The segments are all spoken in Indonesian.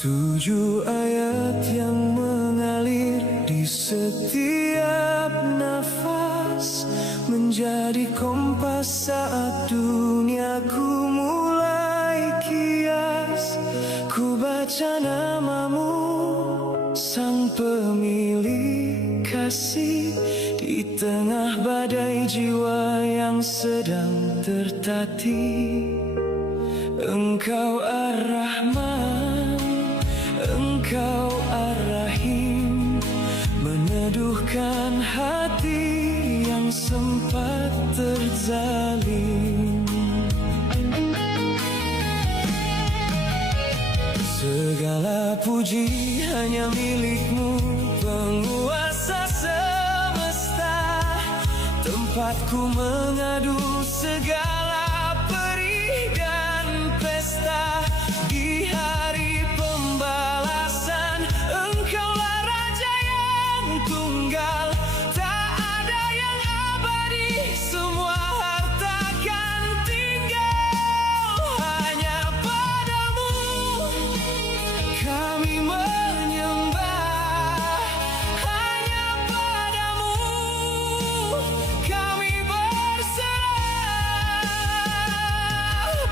7 ayat yang mengalir di setiap nafas, menjadi kompas saat duniaku mulai kias. Ku baca namamu, sang pemilik kasih, di tengah badai jiwa yang sedang tertatih. Engkau Ar-Rahman, Engkau Ar-Rahim, meneduhkan hati yang sempat terzalim. Segala puji hanya milikmu, penguasa semesta, tempatku mengadu segala perih dan pesta. Di hari pembalasan, Engkaulah Raja yang tunggal, tak ada yang abadi, semua harta kan tinggal. Hanya padamu kami menyembah, hanya padamu kami berserah.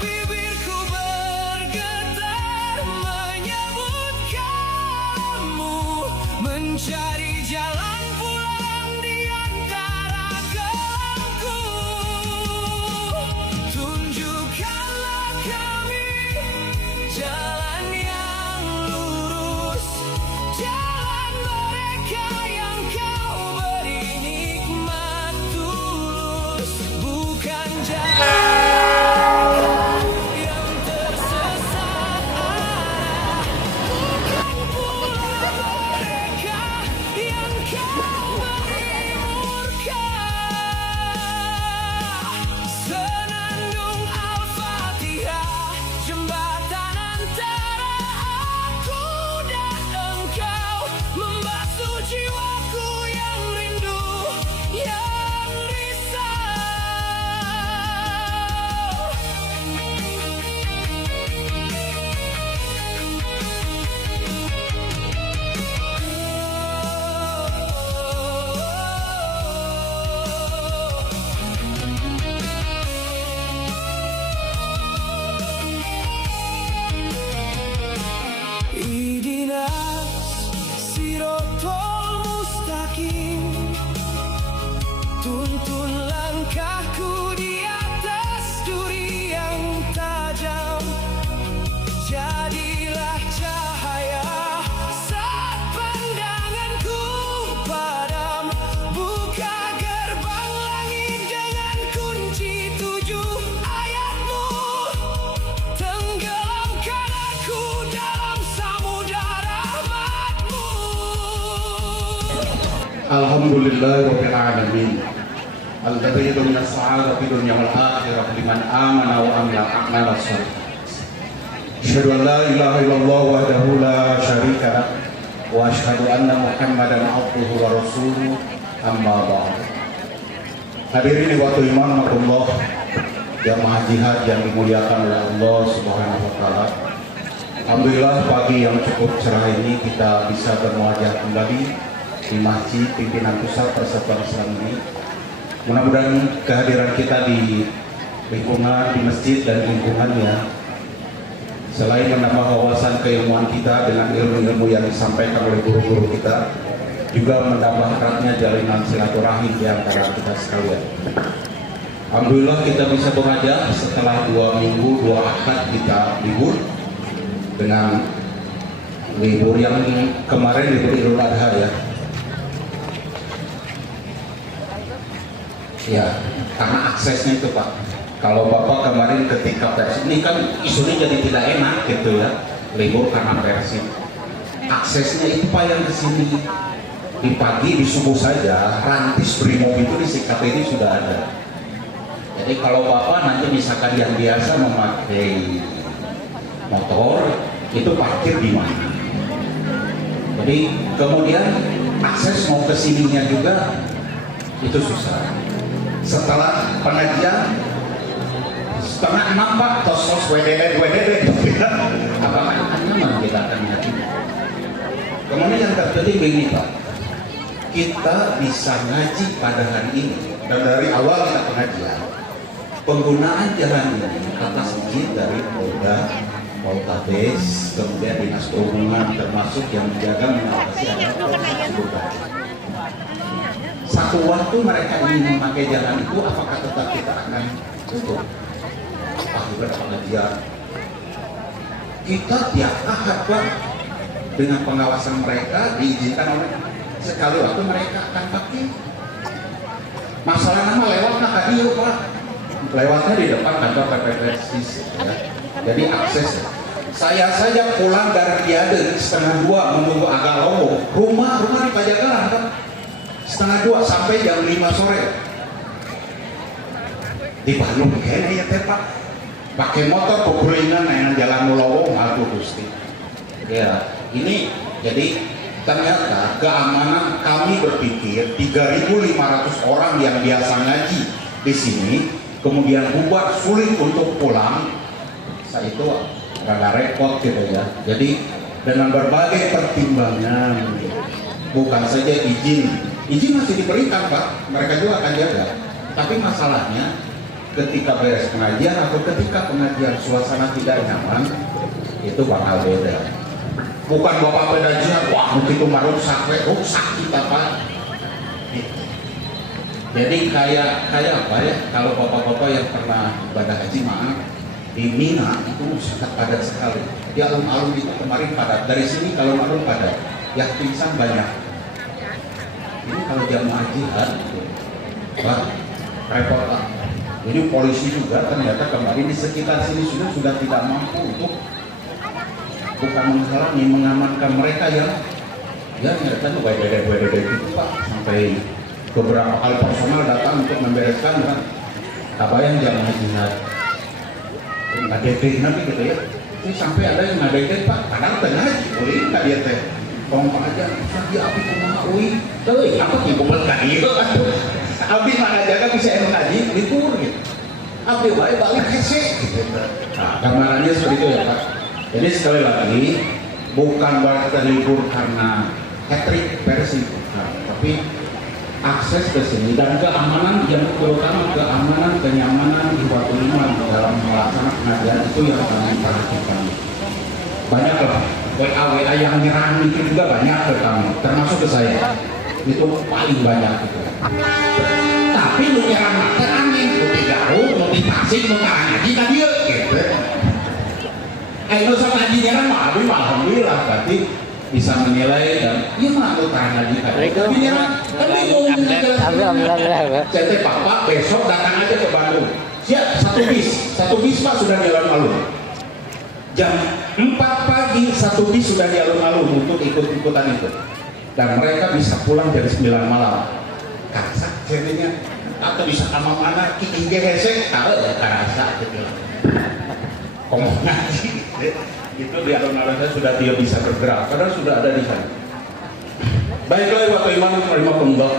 Bibirku bergetar menyebut kamu, mencari jalan pulang di antara gelamku. Tunjukkanlah kami jalan yang lurus, jalan mereka yang kau beri nikmat tulus, bukan jalan yang tersesat arah, bukan pula mereka yang kau beri murka. Senandung Al-Fatihah, jembatan antara aku dan engkau, membasuh jiwaku yang rindu, yang risau. Ihdinas sirotol mustaqim, tuntun langkahku di atas duri yang tajam. Jadilah cahaya saat pandanganku padam, buka gerbang langit dengan kunci 7 ayatmu, tenggelamkan aku dalam samudara rahmatmu. Alhamdulillahirabbil alamin. Alladzi dunya sa'adati dunya wal akhirah liman amana wa amila a'mala shalihah. Asyhadu an la ilaha illallah wahdahu la syarika lah wa asyhadu anna Muhammadan abduhu wa rasuluh, amma ba'd. Hadirin waktu iman Allah, jamaah jihad yang dimuliakan oleh Allah Subhanahu wa taala. Alhamdulillah pagi yang cukup cerah ini kita bisa bermuajah kembali di Masjid Pimpinan Pusat Persatuan Islam ini. Mudah-mudahan kehadiran kita di lingkungan, di masjid dan lingkungannya, selain menambah wawasan keilmuan kita dengan ilmu-ilmu yang disampaikan oleh guru-guru kita, juga menambah eratnya jalinan silaturahim di antara kita sekalian. Alhamdulillah kita bisa mengajak setelah 2 minggu 2 akad kita libur, dengan libur yang kemarin libur Idul Adha ya, karena aksesnya itu Pak. Kalau Bapak kemarin ketika Persib ini kan isunya jadi tidak enak gitu ya, libur karena Persib. Aksesnya itu Pak yang kesini di pagi, di subuh saja, rantis Brimob itu di Sikat ini sudah ada. Jadi kalau Bapak nanti misalkan yang biasa memakai motor, itu parkir di mana? Jadi kemudian akses mau ke sininya juga itu susah. Setelah pengajian setengah 6 Pak, tos-tos WDD apakah akan nyaman kita akan terpenting begini Pak, kita bisa ngaji pada hari ini dan dari awal kita pengajian penggunaan jalan ini atas izin dari Polda, Poltabes, kemudian Dinas Perhubungan termasuk yang menjaga mengawasi adalah satu waktu mereka ingin memakai jalan itu, apakah tetap kita akan tutup? Akibat pengajian kita tiap ahad Pak, dengan pengawasan mereka diizinkan oleh sekali waktu mereka akan pakai. Masalah nama lewatnya tadi Pak, lewatnya di depan kantor PPPSIS ya. Jadi akses. Saya saja pulang dari Kiaden 1:30 menunggu agak lowong, rumah di Pajagalan kan 1:30 sampai jam 5 sore di Bandung kayaknya ya teh Pak, pakai motor pegulingan dengan jalan lowong aduh Gusti ya. Ini jadi ternyata keamanan, kami berpikir 3.500 orang yang biasa ngaji di sini kemudian bubar sulit untuk pulang, saya itu agak repot gitu ya. Jadi dengan berbagai pertimbangan, bukan saja izin masih diberikan Pak, mereka juga akan jaga, tapi masalahnya ketika beres pengajian atau ketika pengajian suasana tidak nyaman itu bakal beda. Bukan bapak pengajian, wah begitu rusak kita Pak. Jadi kayak apa ya, kalau bapak-bapak yang pernah ibadah haji maaf di Mina itu sangat padat sekali. Di alun-alun itu kemarin padat, dari sini kalau alun padat, yang pingsan banyak. Ini kalau jamaah jihad, Pak, repot Pak. Jadi polisi juga ternyata kemarin di sekitar sini sudah tidak mampu untuk bukan menghalangi, mengamankan mereka yang mereka tuh beda-beda gitu Pak, sampai beberapa kali personal datang untuk membereskan kan apa yang jamaah jihad ngadek nanti gitu ya. Ini sampai ada yang ngadek Pak, kadang tengah boleh nggak dia teh kompak aja tadi api kumaha uih teuing apa ki kumpul ka ieu atuh abdi mah jaga bisa anu ngaji libur gitu abdi wae balik hese gitu. Nah gambarannya seperti itu ya Pak. Jadi sekali lagi bukan berarti libur karena hat-trick Persib, tapi akses ke sini dan keamanan, yang terutama keamanan, kenyamanan Ikhwatul Iman dalam melaksanakan pengajian itu yang kami perhatikan. Banyak lah WA yang nyerang itu juga banyak ke kami, termasuk ke saya. Itu paling banyak itu. Tapi lu nyerang mata aneh, lu di Garut, lu di Tasik, lu ngaji kan dia gitu. Lu sama ngaji nyerang mah, alhamdulillah berarti bisa menilai dan iya mah lu ngaji kan. Tapi nyerang kan bingung. Jadi Pak besok datang aja ke Bandung. Siap, satu bis Pak sudah di alun-alun. Jam 4 pagi satu bis sudah di alun-alun untuk ikut-ikutan itu. Dan mereka bisa pulang dari 9 malam. Kasak jadinya atau bisa sama mana kiking gesek tahu ya karasa gitu. Ngomong ngaji itu di alun-alun saya sudah dia bisa bergerak padahal sudah ada di sana. Baiklah Bapak Iman terima pembak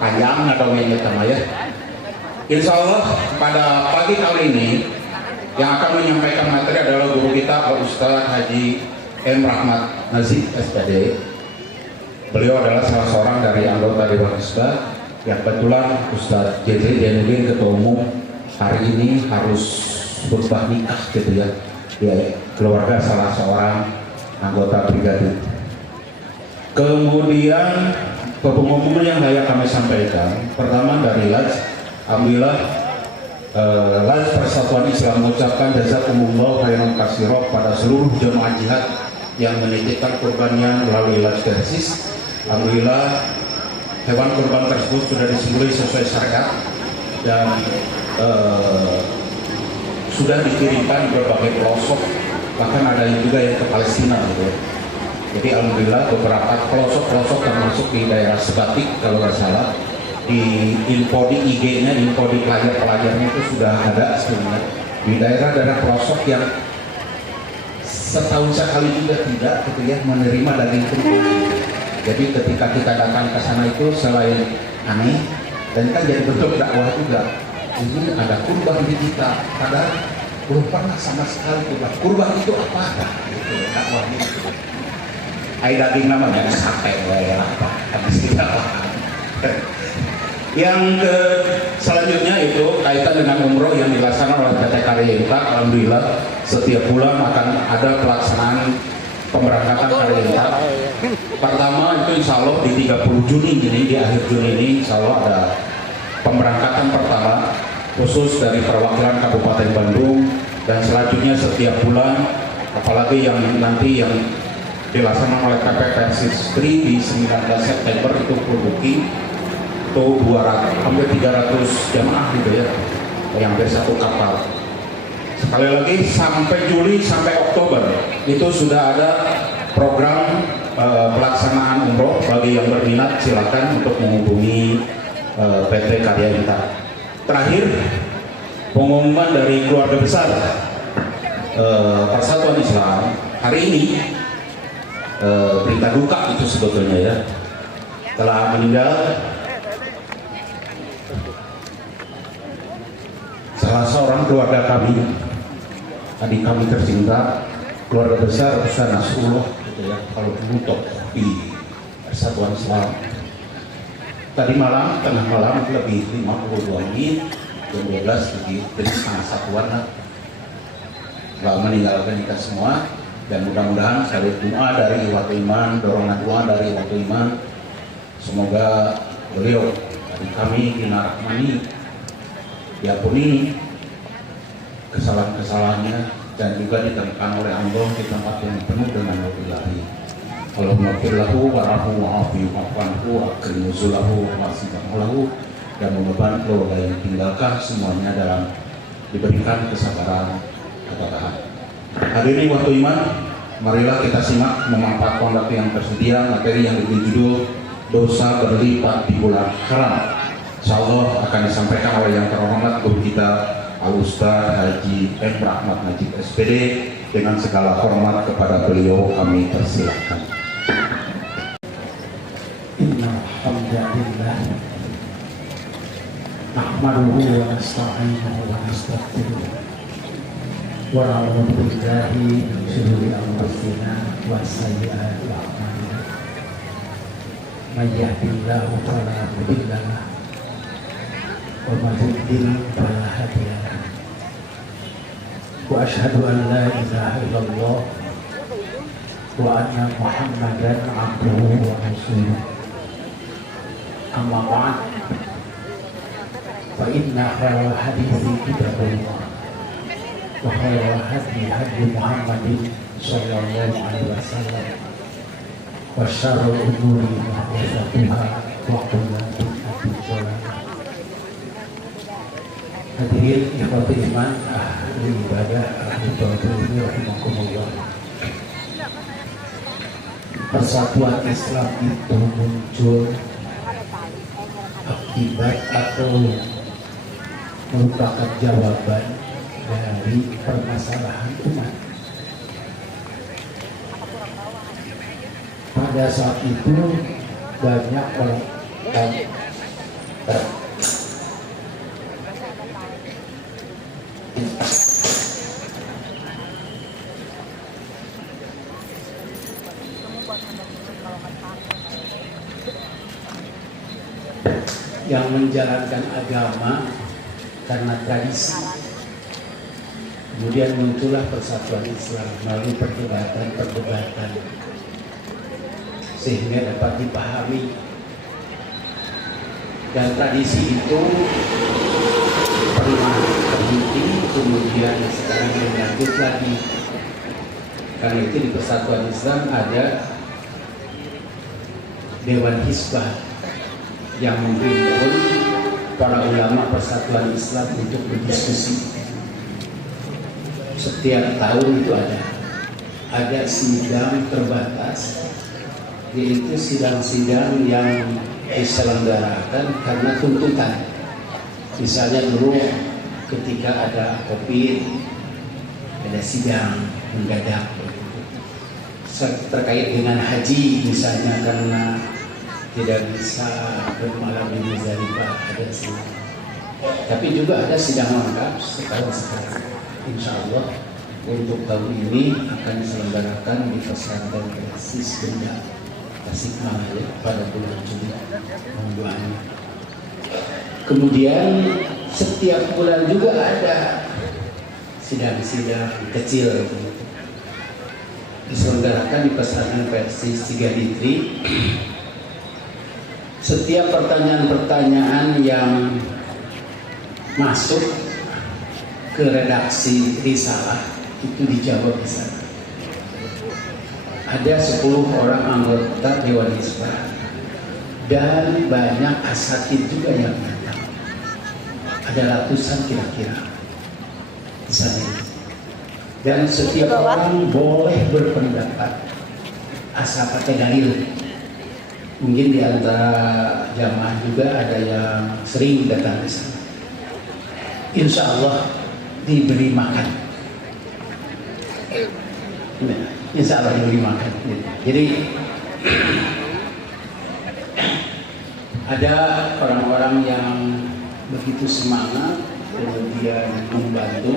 panjang atau ini ya. Insya Allah pada pagi kali ini yang akan menyampaikan materi adalah guru kita Pak Ustadz Haji M. Rahmat Nazif SPD. Beliau adalah salah seorang dari anggota Dewan Hizbah yang kebetulan Ustadz JJ Jainuddin Ketua Umum hari ini harus khutbah nikah gitu ya. Dia keluarga salah seorang anggota brigade. Kemudian pengumuman yang layak kami sampaikan, pertama dari LAJ, alhamdulillah LAJ Persatuan Islam mengucapkan jazakumullah khairan katsira pada seluruh jemaah jihad yang menitipkan kurbannya melalui LAJ Persis. Alhamdulillah hewan kurban tersebut sudah disembelih sesuai syariat dan sudah dikirimkan di berbagai pelosok, bahkan ada yang juga yang ke Palestina gitu. Jadi alhamdulillah beberapa pelosok-pelosok termasuk di daerah Sebatik kalau nggak salah, di info di IG-nya, info di pelajar-pelajarnya itu sudah ada sebenarnya. Di daerah-daerah pelosok yang setahun sekali juga tidak gitu ya menerima daging kurban. Jadi ketika kita datang ke sana itu selain aneh dan kan jadi bentuk dakwah juga. Ini ada kurban di kita, padahal belum pernah sama sekali kurban. Kurban itu apa? Gitu, dakwahnya. Ai daging namanya sate ya apa habis kita. Yang selanjutnya itu kaitan dengan umroh yang dilaksanakan oleh PT Karya Inta. Alhamdulillah setiap bulan akan ada pelaksanaan pemberangkatan Karya Inta. Pertama itu insya Allah di 30 Juni ini, di akhir Juni ini insya Allah ada pemberangkatan pertama khusus dari perwakilan Kabupaten Bandung, dan selanjutnya setiap bulan, apalagi yang nanti yang dilaksanakan oleh KP Persistri di 19 September itu full booking, itu 200 hampir 300 jamaah gitu ya, yang dari satu kapal. Sekali lagi sampai Juli sampai Oktober itu sudah ada program pelaksanaan umroh. Bagi yang berminat silakan untuk menghubungi PT Karya Inta. Terakhir, pengumuman dari keluarga besar Persatuan Islam hari ini, berita duka itu sebetulnya ya, telah meninggal salah seorang keluarga kami, adik kami tercinta, keluarga besar Ustaz Nasrullah gitu ya, kalau dulu di Persatuan Islam. Tadi malam, tengah malam lebih 52 menit, jam 12 lebih dari setengah satuan lah, meninggalkan kita semua. Dan mudah-mudahan saya doa dari Iwatu Iman, dorongan doa dari Iwatu Iman, semoga beliau dari kami Dina Rahmani diampuni kesalahan-kesalahannya dan juga ditemukan oleh Allah di tempat yang penuh dengan wabillahi. Allahumma firlahu wa'afu wa'afi wa'afanhu akrim nuzulahu wa'asibahu, dan memohon keluarga yang tinggalkan semuanya dalam diberikan kesabaran ketabahan. Hadirin waktu iman, marilah kita simak memanfaatkan waktu yang tersedia materi yang diberi judul dosa berlipat di bulan haram. Insyaallah akan disampaikan oleh yang terhormat guru kita Al Ustaz Haji M. Rahmat Najib SPD. Dengan segala hormat kepada beliau kami persilahkan. Innal hamdalillah nahmaduhu wa nasta'inuhu wa nastaghfiruh wa na'udzu billahi min shururi anfusina wa sayyi'ati a'malina. May yahdihillahu fala mudilla lahu wa may yudlil fala hadiya lahu. Wa asyhadu an la ilaha illallah wa anna Muhammadan abduhu wa rasuluh. Amma ba'd, fa inna khairal hadithi kitabullah wa khairal hadi hadi Muhammadin sallallahu alaihi wasallam wa syarrul umuri muhdatsatuha wa kullu bid'atin dhalalah. Hadirin ikhwati iman, ahli ibadah, ahli tauhid rahimakumullah. Persatuan Islam itu muncul akibat atau merupakan jawaban dari permasalahan umat. Pada saat itu banyak orang yang menjalankan agama karena tradisi. Kemudian muncullah Persatuan Islam melalui perdebatan sehingga dapat dipahami, dan tradisi itu pernah terhenti kemudian sekarang berlanjut lagi. Karena itu di Persatuan Islam ada Dewan Hizbah yang menghimpun para ulama Persatuan Islam untuk berdiskusi. Setiap tahun itu ada sidang terbatas, yaitu sidang-sidang yang diselenggarakan karena tuntutan. Misalnya dulu ketika ada COVID, ada sidang mendadak terkait dengan haji misalnya, karena tidak bisa bermalam di Muzdalifah, ada sidang. Tapi juga ada sidang lengkap sekarang. Insya Allah untuk tahun ini akan diselenggarakan di pesantren Persis Benda Tasikmalaya pada bulan Juli. Mohon doanya. Kemudian setiap bulan juga ada sidang-sidang kecil diselenggarakan di pesantren Persis Cigaditri. Setiap pertanyaan-pertanyaan yang masuk ke redaksi risalah itu dijawab di sana. Ada 10 orang anggota Dewan Hizbah dan banyak asatidz juga yang datang. Ada ratusan kira-kira di sana. Dan setiap orang boleh berpendapat asal pakai dalil. Mungkin di antara jamaah juga ada yang sering datang ke sana. Insya Allah diberi makan. Insya Allah diberi makan. Jadi ada orang-orang yang begitu semangat kemudian membantu.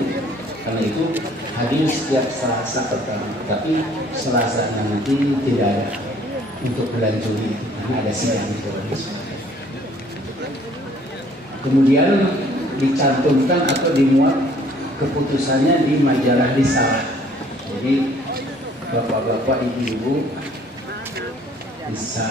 Karena itu hadir setiap Selasa pertama. Tapi Selasa nanti tidak ada untuk bulan Juli karena ada sidang di Dewan Hizbah. Kemudian dicantumkan atau dimuat keputusannya di majalah risalah. Jadi bapak-bapak, ibu-ibu bisa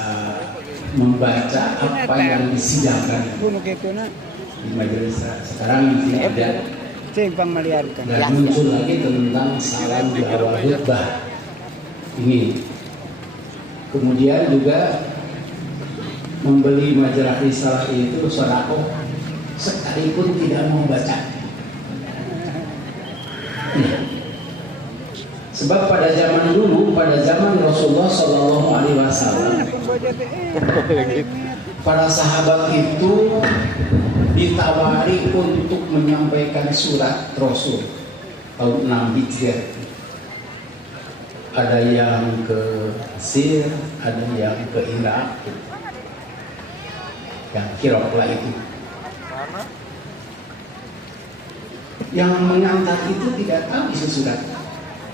membaca apa yang disidangkan di majalah risalah. Sekarang ini ada dan muncul lagi tentang salam di awal khutbah ini. Kemudian juga membeli majalah risalah itu sedekah sekalipun tidak mau baca. Sebab pada zaman dulu, pada zaman Rasulullah SAW, para sahabat itu ditawari untuk menyampaikan surat Rasul tahun 6 Hijriah. Ada yang ke Mesir, ada yang ke Irak, yang Kiroklah itu. Yang mengantar itu tidak tahu isi surat,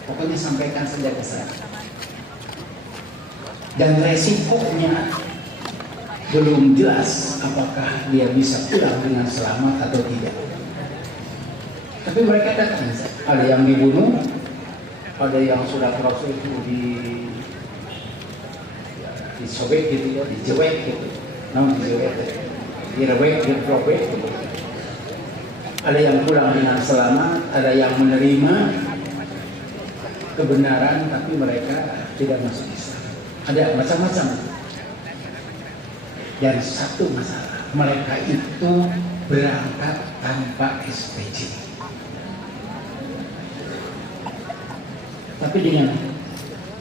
pokoknya sampaikan saja ke saya. Dan resikonya belum jelas apakah dia bisa pulang dengan selamat atau tidak. Tapi mereka datang, ada yang dibunuh, ada yang sudah Rasul itu disobek gitu ya, dijewek gitu, namun dijewek, direwek, dirobek gitu. Ada yang pulang dengan selamat, ada yang menerima kebenaran tapi mereka tidak masuk Islam. Ada macam-macam. Dan satu masalah, mereka itu berangkat tanpa SPJ. Tapi dengan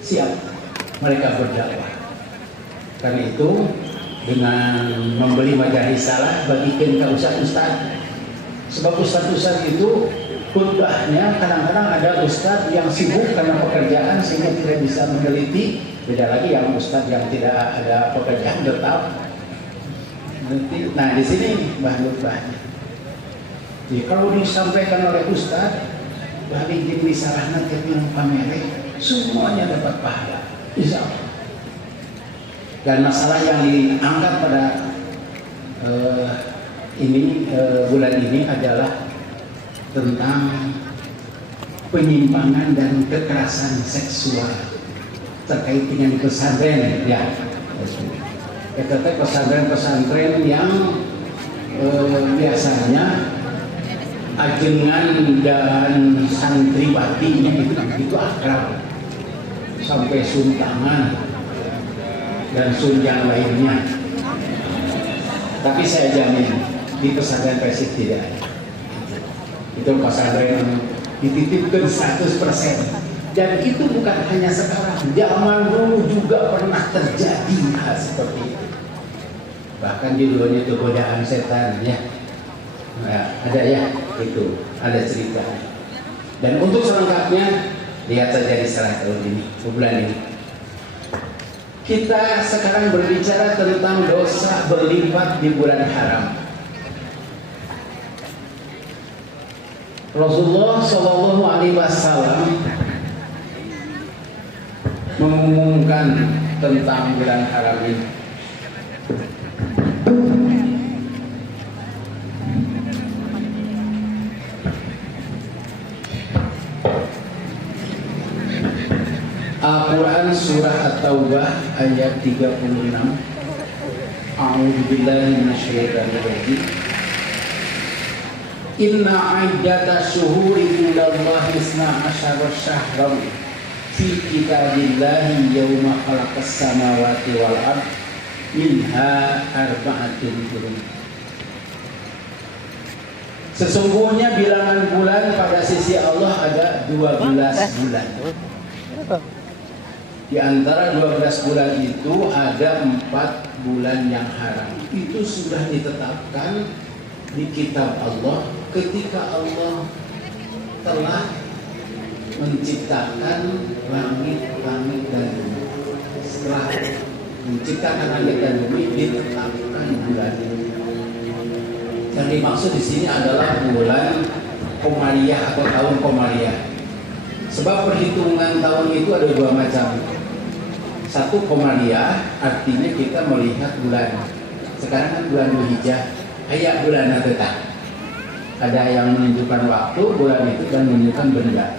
siap mereka berdakwah. Karena itu dengan membeli majalah risalah bagikan ke ustaz-ustaz. Sebab ustaz-ustaz itu khutbahnya kadang-kadang ada ustaz yang sibuk karena pekerjaan sehingga tidak bisa meneliti. Beda lagi yang ustaz yang tidak ada pekerjaan tetap. Nah di sini bahan khutbahnya. Jadi kalau disampaikan oleh ustaz, bagi di risalahnya tiap yang pamere, semuanya dapat pahala. Insya Allah. Dan masalah yang diangkat pada bulan ini adalah tentang penyimpangan dan kekerasan seksual terkait dengan pesantren, ya. Terkait pesantren yang biasanya ajengan dan santriwatinya itu akrab sampai suntangan dan sunjang lainnya. Tapi saya jamin di pesantren Persis tidak ada. Itu pesantren yang dititipkan 100%. Dan itu bukan hanya sekarang, zaman dulu juga pernah terjadi hal seperti itu. Bahkan judulnya itu godaan setan, ya. Nah, ada ya, itu ada ceritanya. Dan untuk selengkapnya lihat saja di salah tahun ini, bulan ini. Kita sekarang berbicara tentang dosa berlipat di bulan haram. Rasulullah Shallallahu Alaihi Wasallam mengumumkan tentang bulan haram ini. Al-Quran Surah At-Taubah ayat 36. A'udzubillahi minasyaitonirrajim. Inna iddata syuhuri indallahi isna asyara syahran fi kitabillahi yawma khalaqas samawati wal ard minha arba'atun hurum. Sesungguhnya bilangan bulan pada sisi Allah ada 12 bulan. Di antara 12 bulan itu ada 4 bulan yang haram. Itu sudah ditetapkan di kitab Allah ketika Allah telah menciptakan langit-langit dan bumi. Setelah menciptakan langit dan bumi, ditetapkan bulan ini. Yang dimaksud di sini adalah bulan Komariah atau tahun Komariah. Sebab perhitungan tahun itu ada 2 macam. Satu Komariah, artinya kita melihat bulan. Sekarang kan bulan Dzulhijjah, ayat bulan tetap. Ada yang menunjukkan waktu bulan itu dan menunjukkan benda.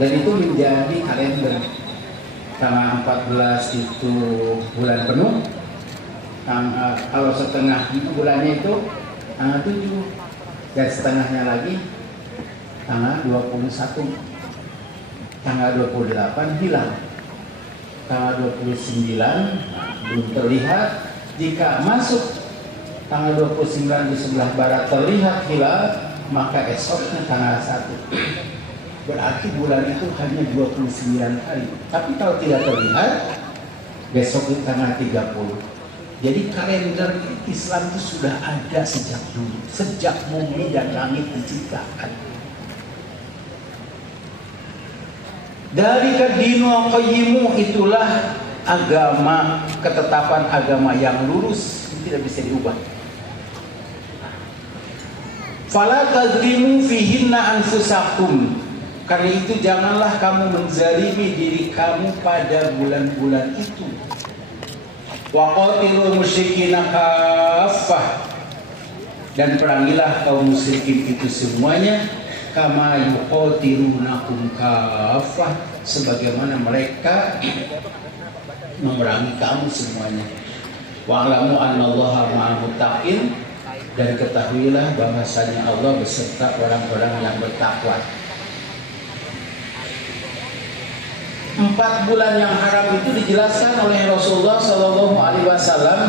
Dan itu menjadi kalender. Tanggal 14 itu bulan penuh. Kalau setengah bulannya itu tanggal 7. Dan setengahnya lagi tanggal 21. Tanggal 28 hilang. Tanggal 29 belum terlihat. Jika masuk tanggal 29 di sebelah barat terlihat hilal, maka esoknya tanggal 1. Berarti bulan itu hanya 29 hari. Tapi kalau tidak terlihat, besok itu tanggal 30. Jadi kalender Islam itu sudah ada sejak dulu, sejak bumi dan langit diciptakan. Dari kedino qayyimu, itulah agama, ketetapan agama yang lurus, tidak bisa diubah. Fala tadzlimu fihinna anfusakum. Karena itu janganlah kamu menzalimi diri kamu pada bulan-bulan itu. Wa qatilul musyrikina kaffah. Dan perangilah kaum musyrikin itu semuanya kama yuqatilunakum kaffah, sebagaimana mereka memerangi kamu semuanya. Wa'lamu annallaha ma'al muttaqin, dan ketahuilah bahwasanya Allah beserta orang-orang yang bertakwa. 4 bulan yang haram itu dijelaskan oleh Rasulullah Shallallahu Alaihi Wasallam.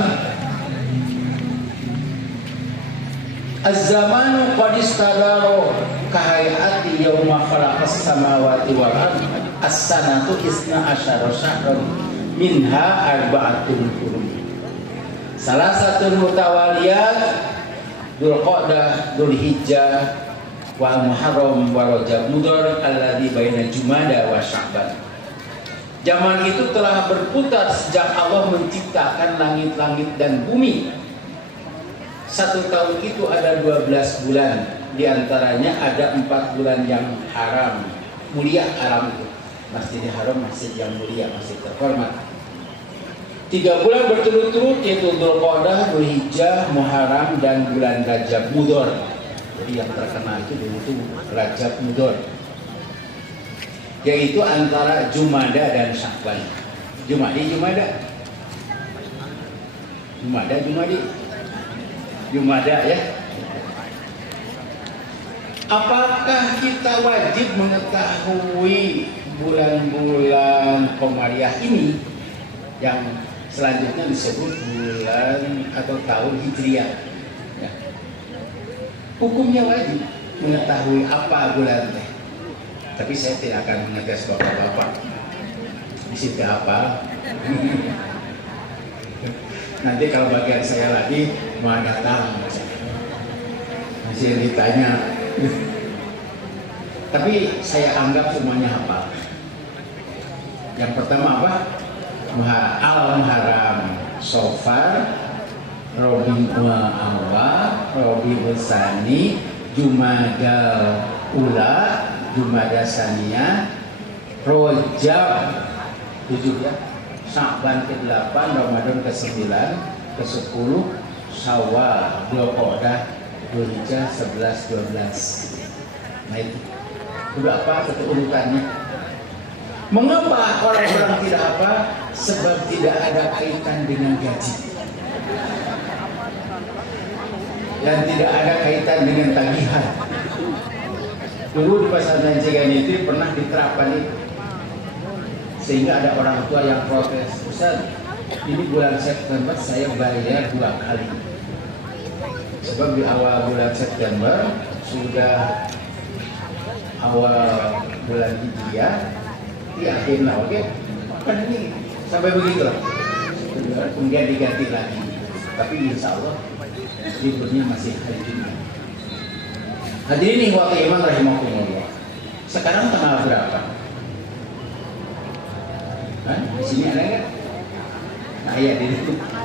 Az-zamanu qad istadaro kahayati yauma khalaqas samawati wal ard as-sanatu isna asyara syahran minha arba'atun hurum. Salah satu mutawaliyat Dzulqa'dah, Dzulhijjah, wa Muharram wa Rajab Mudhar alladzi baina Jumada wa Sya'ban. Zaman itu telah berputar sejak Allah menciptakan langit-langit dan bumi. 1 tahun itu ada 12 bulan. Di antaranya ada 4 bulan yang haram, mulia haram itu. Masjidil Haram, masjid yang mulia, masjid terhormat. 3 bulan berturut-turut yaitu Dzulqa'dah, Dzulhijjah, Muharram dan bulan Rajab Mudhar. Jadi yang terkenal itu dulu itu Rajab Mudhar, yaitu antara Jumada dan Sya'ban. Jumada ya. Apakah kita wajib mengetahui bulan-bulan Komariah ini yang selanjutnya disebut bulan atau tahun Hijriah ya. Hukumnya wajib mengetahui apa bulan teh. Tapi saya tidak akan mengetes bapak-bapak di situ apa. Nanti kalau bagian saya lagi mau datang masih ditanya. Tapi saya anggap semuanya hafal. Yang pertama apa? Al-Muharram, Safar, Rabiul Awwal, Rabiul Tsani, Jumadal Ula, Jumada Saniyah, Rojab 7 ya, Sya'ban ke-8, Ramadan ke-9, ke-10, Syawal, Dzulqa'dah, Dzulhijjah 11, 12. Nah itu udah apa urutannya? Mengapa orang-orang tidak apa? Sebab tidak ada kaitan dengan gaji dan tidak ada kaitan dengan tagihan. Dulu di pesantren Ciganiti pernah diterapkan itu, sehingga ada orang tua yang protes, Ustaz, ini bulan September saya bayar 2 kali. Sebab di awal bulan September sudah awal bulan Hijriah, di akhirnya oke, kan ini sampai begitu lah. Kemudian diganti lagi, tapi insya Allah liburnya masih hari Jumat. Hadirin ikhwati iman rahimakumullah. Sekarang tanggal berapa? Hah? Di sini ada nggak? Nah ya, di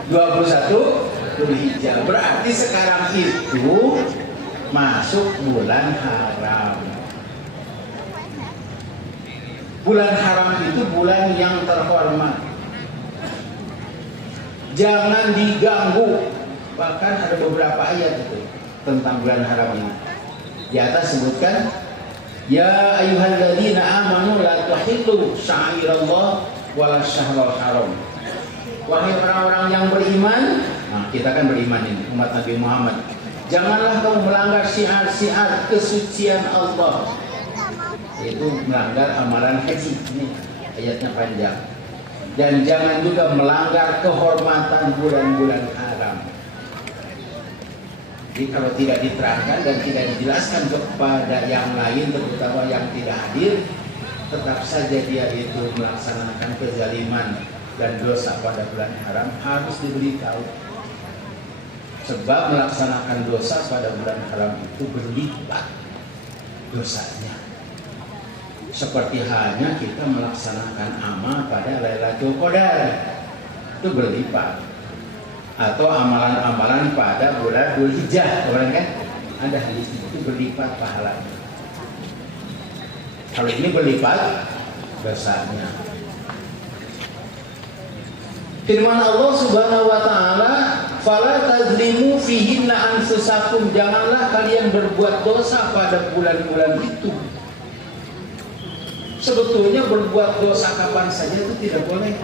21 Dzulhijjah. Berarti sekarang itu masuk bulan haram. Bulan haram itu bulan yang terhormat. Jangan diganggu. Bahkan ada beberapa ayat itu tentang bulan haram ini. Di atas sebutkan, ya ayyuhalladzina amanu la tuhillu sya'airallah wala syahrul haram. Wahai orang-orang yang beriman, nah kita kan beriman ini umat Nabi Muhammad. Janganlah kamu melanggar syiar-syiar kesucian Allah, yaitu melanggar amalan haji. Ini ayatnya panjang. Dan jangan juga melanggar kehormatan bulan-bulan haram. Jadi kalau tidak diterangkan dan tidak dijelaskan kepada yang lain, terutama yang tidak hadir, tetap saja dia itu melaksanakan kezaliman dan dosa pada bulan haram, harus diberitahu. Sebab melaksanakan dosa pada bulan haram itu berlipat dosanya. Seperti halnya kita melaksanakan amal pada Lailatul Qadar, itu berlipat. Atau amalan-amalan pada bulan Dzulhijjah, orang kan ada hadis itu berlipat pahalanya. Kalau ini berlipat dosanya. Firman Allah Subhanahu wa taala, "Fala tazlimu fihinna anfusakum." Janganlah kalian berbuat dosa pada bulan-bulan itu. Sebetulnya berbuat dosa kapan saja itu tidak boleh.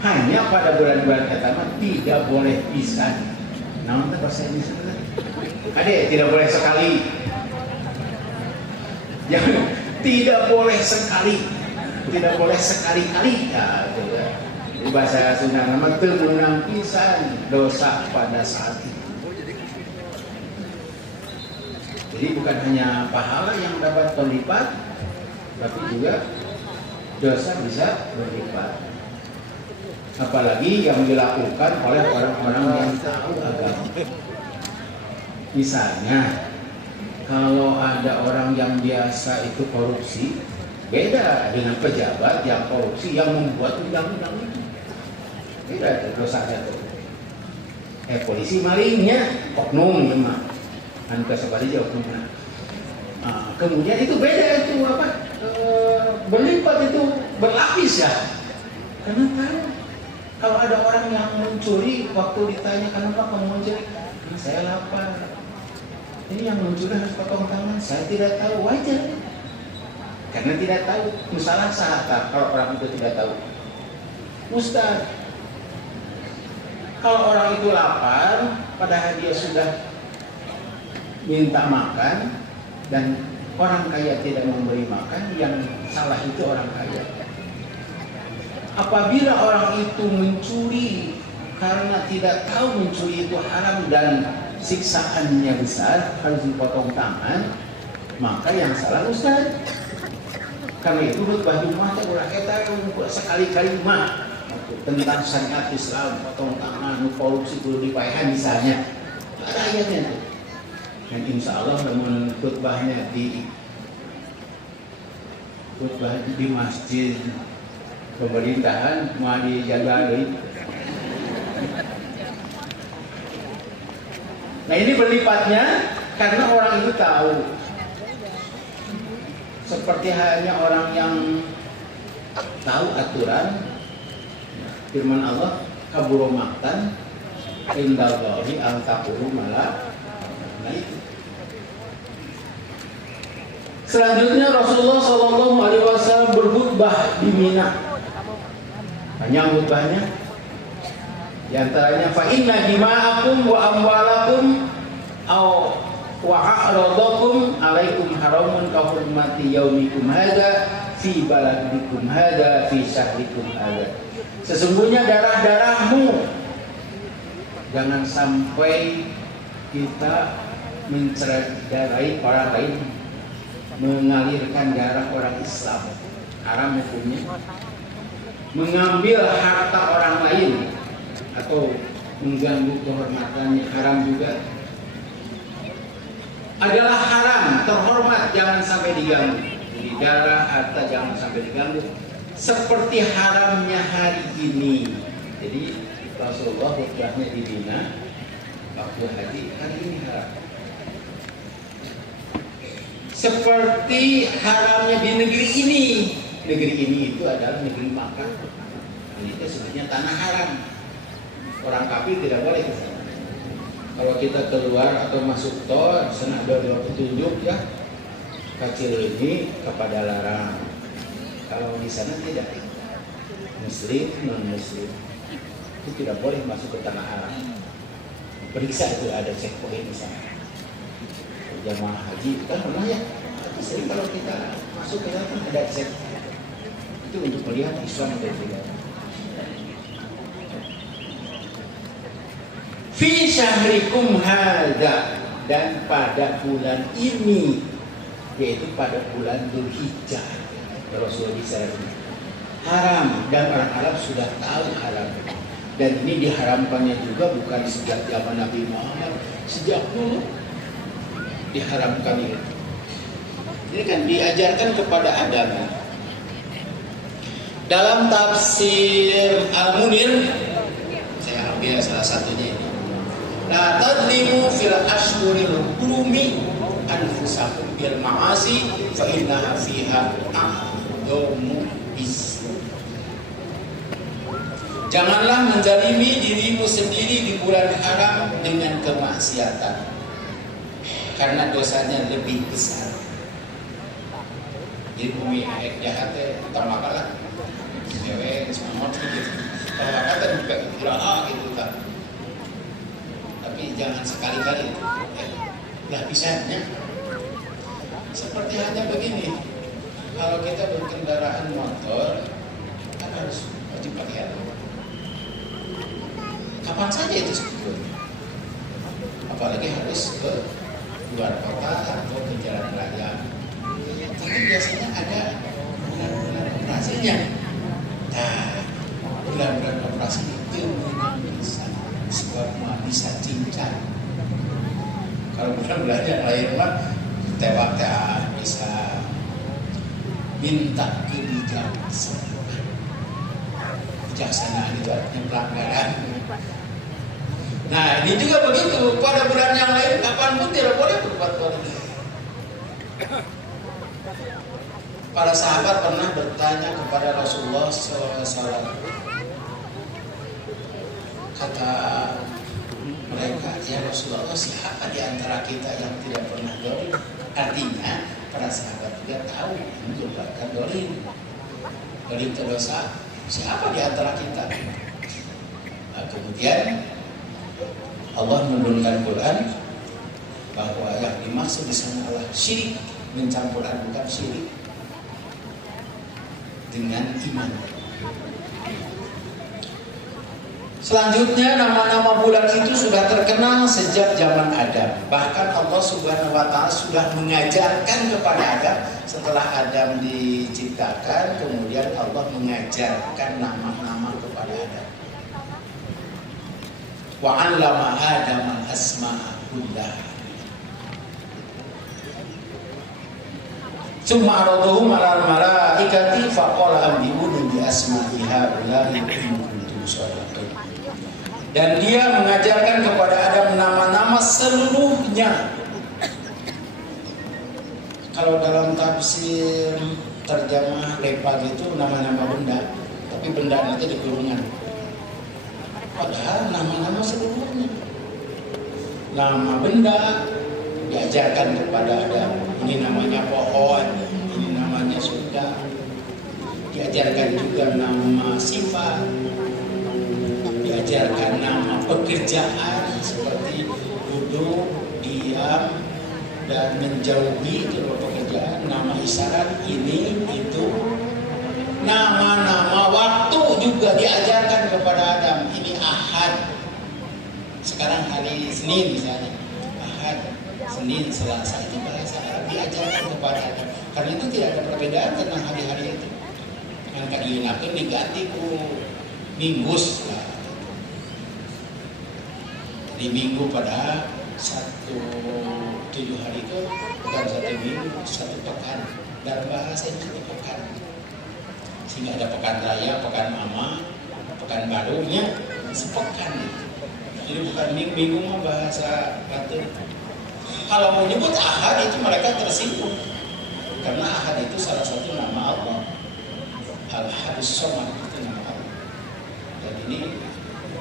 Hanya pada bulan-bulan pertama tidak boleh pisan. Nah, untuk bahasa ini ada tidak boleh sekali. Jangan, tidak boleh sekali. Tidak boleh sekali-kali. Ya, di bahasa Sunda nama temenang pisan dosa pada saat itu. Jadi bukan hanya pahala yang dapat berlipat, tapi juga dosa bisa berlipat. Apalagi yang dilakukan oleh orang-orang yang tahu agama. Misalnya, kalau ada orang yang biasa itu korupsi, beda dengan pejabat yang korupsi yang membuat undang-undang itu. Beda dosanya tuh. Polisi malingnya oknum memang. Kan kesebali oknumnya. Kemudian itu beda itu apa? Berlipat itu berlapis ya. Karena tahu. Kalau ada orang yang mencuri, waktu ditanya kenapa kamu mencuri, saya lapar. Ini yang mencuri harus potong tangan. Saya tidak tahu, wajar. Karena tidak tahu. Misalnya sahabat, kalau orang itu tidak tahu. Ustaz, kalau orang itu lapar, padahal dia sudah minta makan, dan orang kaya tidak memberi makan, yang salah itu orang kaya. Apabila orang itu mencuri karena tidak tahu mencuri itu haram dan siksaannya besar, harus dipotong tangan, maka yang salah Ustaz. Karena itu khutbah Jumat ulah eta sekali-kali mah tentang syariat Islam, potong tangan, korupsi kudu dipaehan misalnya. Ada ayatnya tuh. Dan insya Allah namun khutbahnya di masjid pemerintahan mau dijaga deui. Nah ini berlipatnya karena orang itu tahu. Seperti halnya orang yang tahu aturan. Firman Allah, kaburo maktan indallahi an taqulu mala. Nah itu. Selanjutnya Rasulullah SAW berkhutbah di Mina. Banyak khutbahnya. Di antaranya fa inna dima'akum wa amwalakum aw wa a'radakum alaikum haramun ka hurmati yaumikum hadza fi baladikum hadza fi syahrikum hadza. Sesungguhnya darah-darahmu, jangan sampai kita mencerai orang lain, mengalirkan darah orang Islam, haram hukumnya. Mengambil harta orang lain atau mengganggu kehormatannya, haram juga. Adalah haram, terhormat, jangan sampai diganggu. Jadi darah, harta jangan sampai diganggu. Seperti haramnya hari ini. Jadi Rasulullah khutbahnya di Mina waktu haji, hari ini haram. Seperti haramnya di negeri ini. Negeri ini itu adalah negeri Makkah. Ini sebenarnya tanah haram. Orang kafir tidak boleh ke sana. Kalau kita keluar atau masuk tol, di sana ada dua petunjuk ya. Kecil ini kepada larang. Kalau di sana tidak. Muslim, non-muslim itu tidak boleh masuk ke tanah haram. Periksa itu ada checkpoint di sana. Jamaah haji kan pernah ya. Tapi sering kalau kita masuk ke sana ada cek. Itu untuk melihat Islam atau tidak. Fi syahrikum hadza, dan pada bulan ini, yaitu pada bulan Dzulhijjah, Rasulullah SAW haram, dan orang Arab sudah tahu haram. Dan ini diharamkannya juga bukan sejak zaman Nabi Muhammad, sejak dulu diharamkan itu. Ini kan diajarkan kepada Adam. Dalam tafsir Al-Munir, saya ambil salah satunya ini. La tadlimu fil ashhuril hurumi anfusakum bil ma'asi fa innaha fiha a'dhamu is. Janganlah menzalimi dirimu sendiri di bulan haram dengan kemaksiatan, karena dosanya lebih besar. Jadi bumi jahat utama kalah. Cewek semua gitu. Kalau kata juga ulah gitu kan. Tapi jangan sekali-kali. Nggak bisanya. Seperti hanya begini. Kalau kita berkendaraan motor, kan harus wajib pakai helm. Kapan saja itu sebetulnya. Apalagi harus ke luar kota atau ke jalan raya. Tapi biasanya ada bulan-bulan operasinya. Nah, bulan-bulan operasi itu bisa sebab bisa cincang. Kalau bulan-bulan yang lain mah tewak bisa minta kebijaksanaan itu artinya pelanggaran. Nah ini juga begitu, pada bulan yang lain kapanpun tidak boleh berbuat dolim. Para sahabat pernah bertanya kepada Rasulullah SAW. Kata mereka, ya Rasulullah, siapa di antara kita yang tidak pernah dolim? Artinya para sahabat juga tahu ini merupakan dolim. Dolim itu dosa. Siapa di antara kita? Nah, kemudian Allah menurunkan Quran bahwa yang dimaksud di sana adalah syirik, mencampur adukan syirik dengan iman. Selanjutnya nama-nama bulan itu sudah terkenal sejak zaman Adam. Bahkan Allah Subhanahu wa taala sudah mengajarkan kepada Adam setelah Adam diciptakan, kemudian Allah mengajarkan nama-nama kepada Adam. Wa 'allama Adam al-asma'a kullaha. Summa araduhum 'alal malaikati faqala anbi'uni bi asma'i haula'i in kuntum shadiqin. Dan dia mengajarkan kepada Adam nama-nama seluruhnya. Kalau dalam tafsir terjemah lepag itu nama-nama benda, tapi benda nanti di kurungan. Padahal nama-nama seluruhnya. Nama benda diajarkan kepada Adam. Ini namanya pohon, ini namanya surga. Diajarkan juga nama sifat, diajarkan nama pekerjaan seperti duduk, diam, dan menjauhi itu pekerjaan. Nama isyarat ini itu. Nama-nama waktu juga diajarkan kepada Adam. Ini Ahad. Sekarang hari Senin misalnya. Ahad, Senin, Selasa itu bahasa Arab diajarkan kepada Adam. Karena itu tidak ada perbedaan tentang hari-hari itu. Yang kadinakeun diganti ku minggus lah. Di minggu pada 7 hari itu bukan 1 minggu, 1 pekan. Dalam bahasa itu 1 pekan. Sehingga ada pekan raya, pekan mama, pekan barunya sepekan. Jadi bukan minggu mah bahasa Batur. Kalau mau nyebut Ahad itu mereka tersinggung. Karena Ahad itu salah satu nama Allah. Al-Hadis Somad itu nama Allah. Dan ini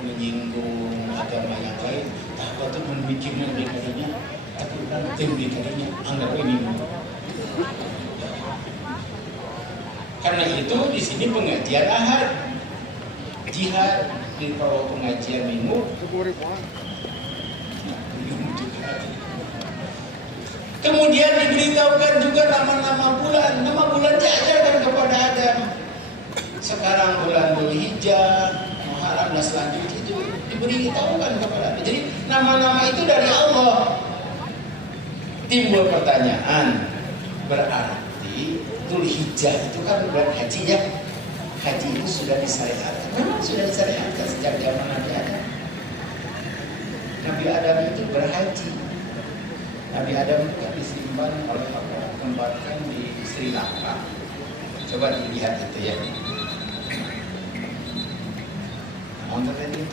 menyinggung agama yang lain. Tak apa itu memikirkan daripadanya, tapi bukan tinggi daripadanya. Anggap ini. Karena itu di sini pengajian Ahad, jihad di bawah pengajian minggu. Kemudian diberitahukan juga nama-nama bulan. Nama bulan diajarkan kepada Adam. Sekarang bulan Dzulhijjah, Muharram dan selanjutnya itu diberitahukan kepada Adam. Jadi nama-nama itu dari Allah. Timbul pertanyaan, berarti Dzulhijjah itu kan bulan haji ya. Haji itu sudah disyariatkan. Memang sudah disyariatkan sejak zaman Nabi Adam. Nabi Adam itu berhaji. Nabi Adam itu kan disimpan oleh Allah, tempatkan di Sri Lanka. Coba dilihat itu ya. Nonton ini.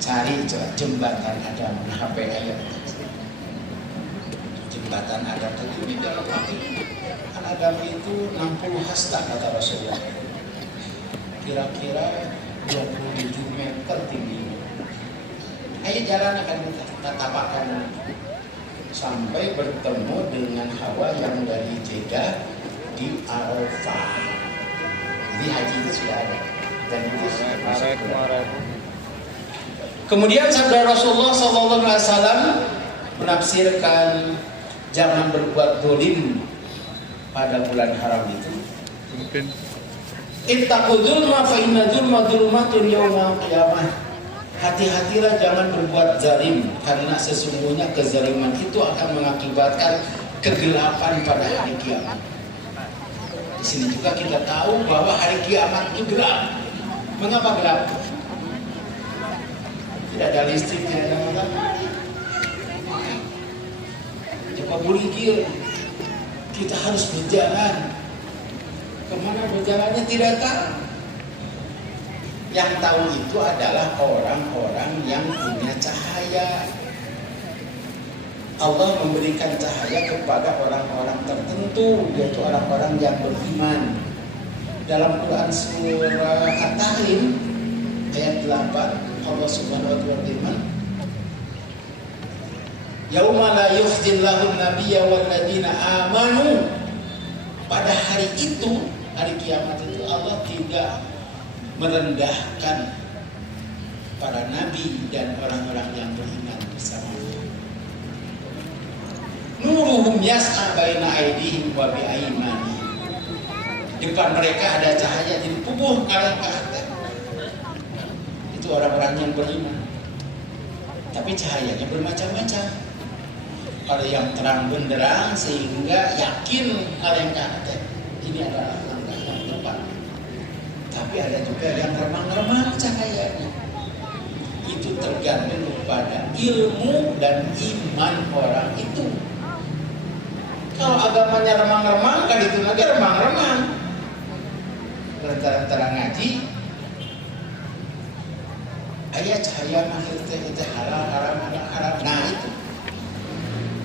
Cari coba jembatan Adam, HP aja. Jembatan Adam itu di dalam hati. Adam itu 60 hasta kata Rasulullah. Kira-kira 27 meter tinggi. Ayo jalan akan kita tapakkan sampai bertemu dengan Hawa yang dari Jeddah di Arafah. Jadi haji itu sudah ada. Dan itu saya kemarin. Kemudian sabda Rasulullah SAW menafsirkan jangan berbuat dolim pada bulan haram itu. Ittaqul dzulma fa inna dzulma dzulmatun yaumil qiyamah. Hati-hatilah jangan berbuat zalim karena sesungguhnya kezaliman itu akan mengakibatkan kegelapan pada hari kiamat. Di sini juga kita tahu bahwa hari kiamat itu gelap. Mengapa gelap? Tidak ada listrik, tidak ada matahari. Coba buligir. Kita harus berjalan. Kemana berjalannya tidak tahu. Yang tahu itu adalah orang-orang yang punya cahaya. Allah memberikan cahaya kepada orang-orang tertentu, yaitu orang-orang yang beriman. Dalam Quran surah At-Tahrim ayat 8 Allah Subhanahu wa taala berfirman, Yauma la yukhzillahu an-nabiyya wal ladina amanu. Pada hari itu, hari kiamat itu Allah tidak merendahkan para nabi dan orang-orang yang beriman bersamanya. Nuruhum yas'a baina aydihim wa bi aymanihim. Depan mereka ada cahaya jadi pupuh kalih ke atas. Itu orang-orang yang beriman. Tapi cahayanya bermacam-macam. Ada yang terang benderang sehingga yakin hal yang ke atas. Ini adalah langkah yang tepat. Tapi ada juga yang remang-remang cahayanya. Itu tergantung kepada ilmu dan iman orang itu. Kalau agamanya remang-remang, kan itu lagi remang-remang. Terang-terang ngaji, ayah cahaya mahir itu halal haram halal haram. Nah itu.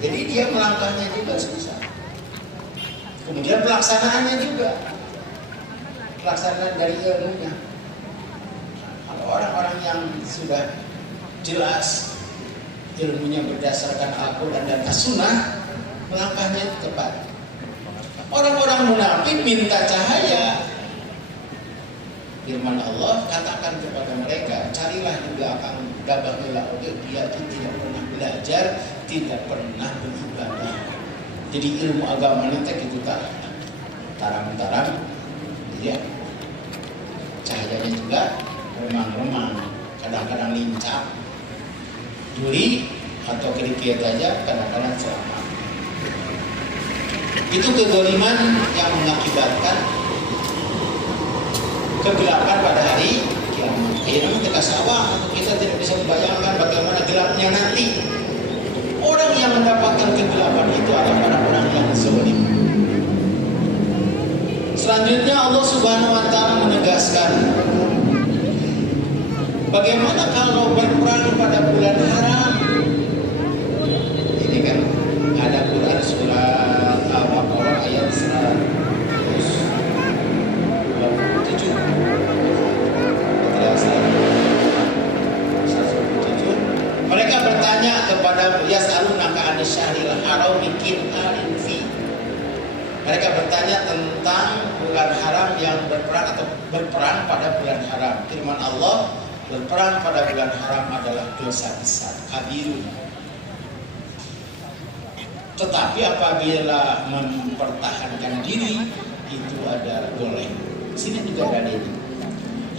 Jadi dia melangkahnya juga susah. Kemudian pelaksanaannya juga. Pelaksanaan dari ilmunya. Kalau orang-orang yang sudah jelas ilmunya berdasarkan Al-Quran dan As-Sunnah, melangkahnya tepat. Orang-orang munafik minta cahaya. Firman Allah katakan kepada mereka, carilah di belakang dabahnya dia itu tidak pernah belajar, tidak pernah beribadah. Jadi ilmu agama ini tak itu taram-taram, ya. Cahayanya juga remang-remang, kadang-kadang lincah, duri atau kerikil aja, kadang-kadang selamat. Itu kezaliman yang mengakibatkan kegelapan pada hari kiamat. Namun kita sawah atau kita tidak bisa membayangkan bagaimana gelapnya nanti. Orang yang mendapatkan kegelapan itu adalah orang-orang yang zalim. Selanjutnya Allah Subhanahu wa taala menegaskan, bagaimana kalau berperang pada bulan haram? Ini kan ada Quran surah Al-Baqarah ayat 127. Mereka bertanya kepada yas'alunaka 'anil syahril haram qitalin fi. Mereka bertanya tentang bulan haram yang berperang atau berperang pada bulan haram. Firman Allah, berperang pada bulan haram adalah dosa besar, kabirun. Tetapi apabila mempertahankan diri itu ada boleh. Sini juga ada ini.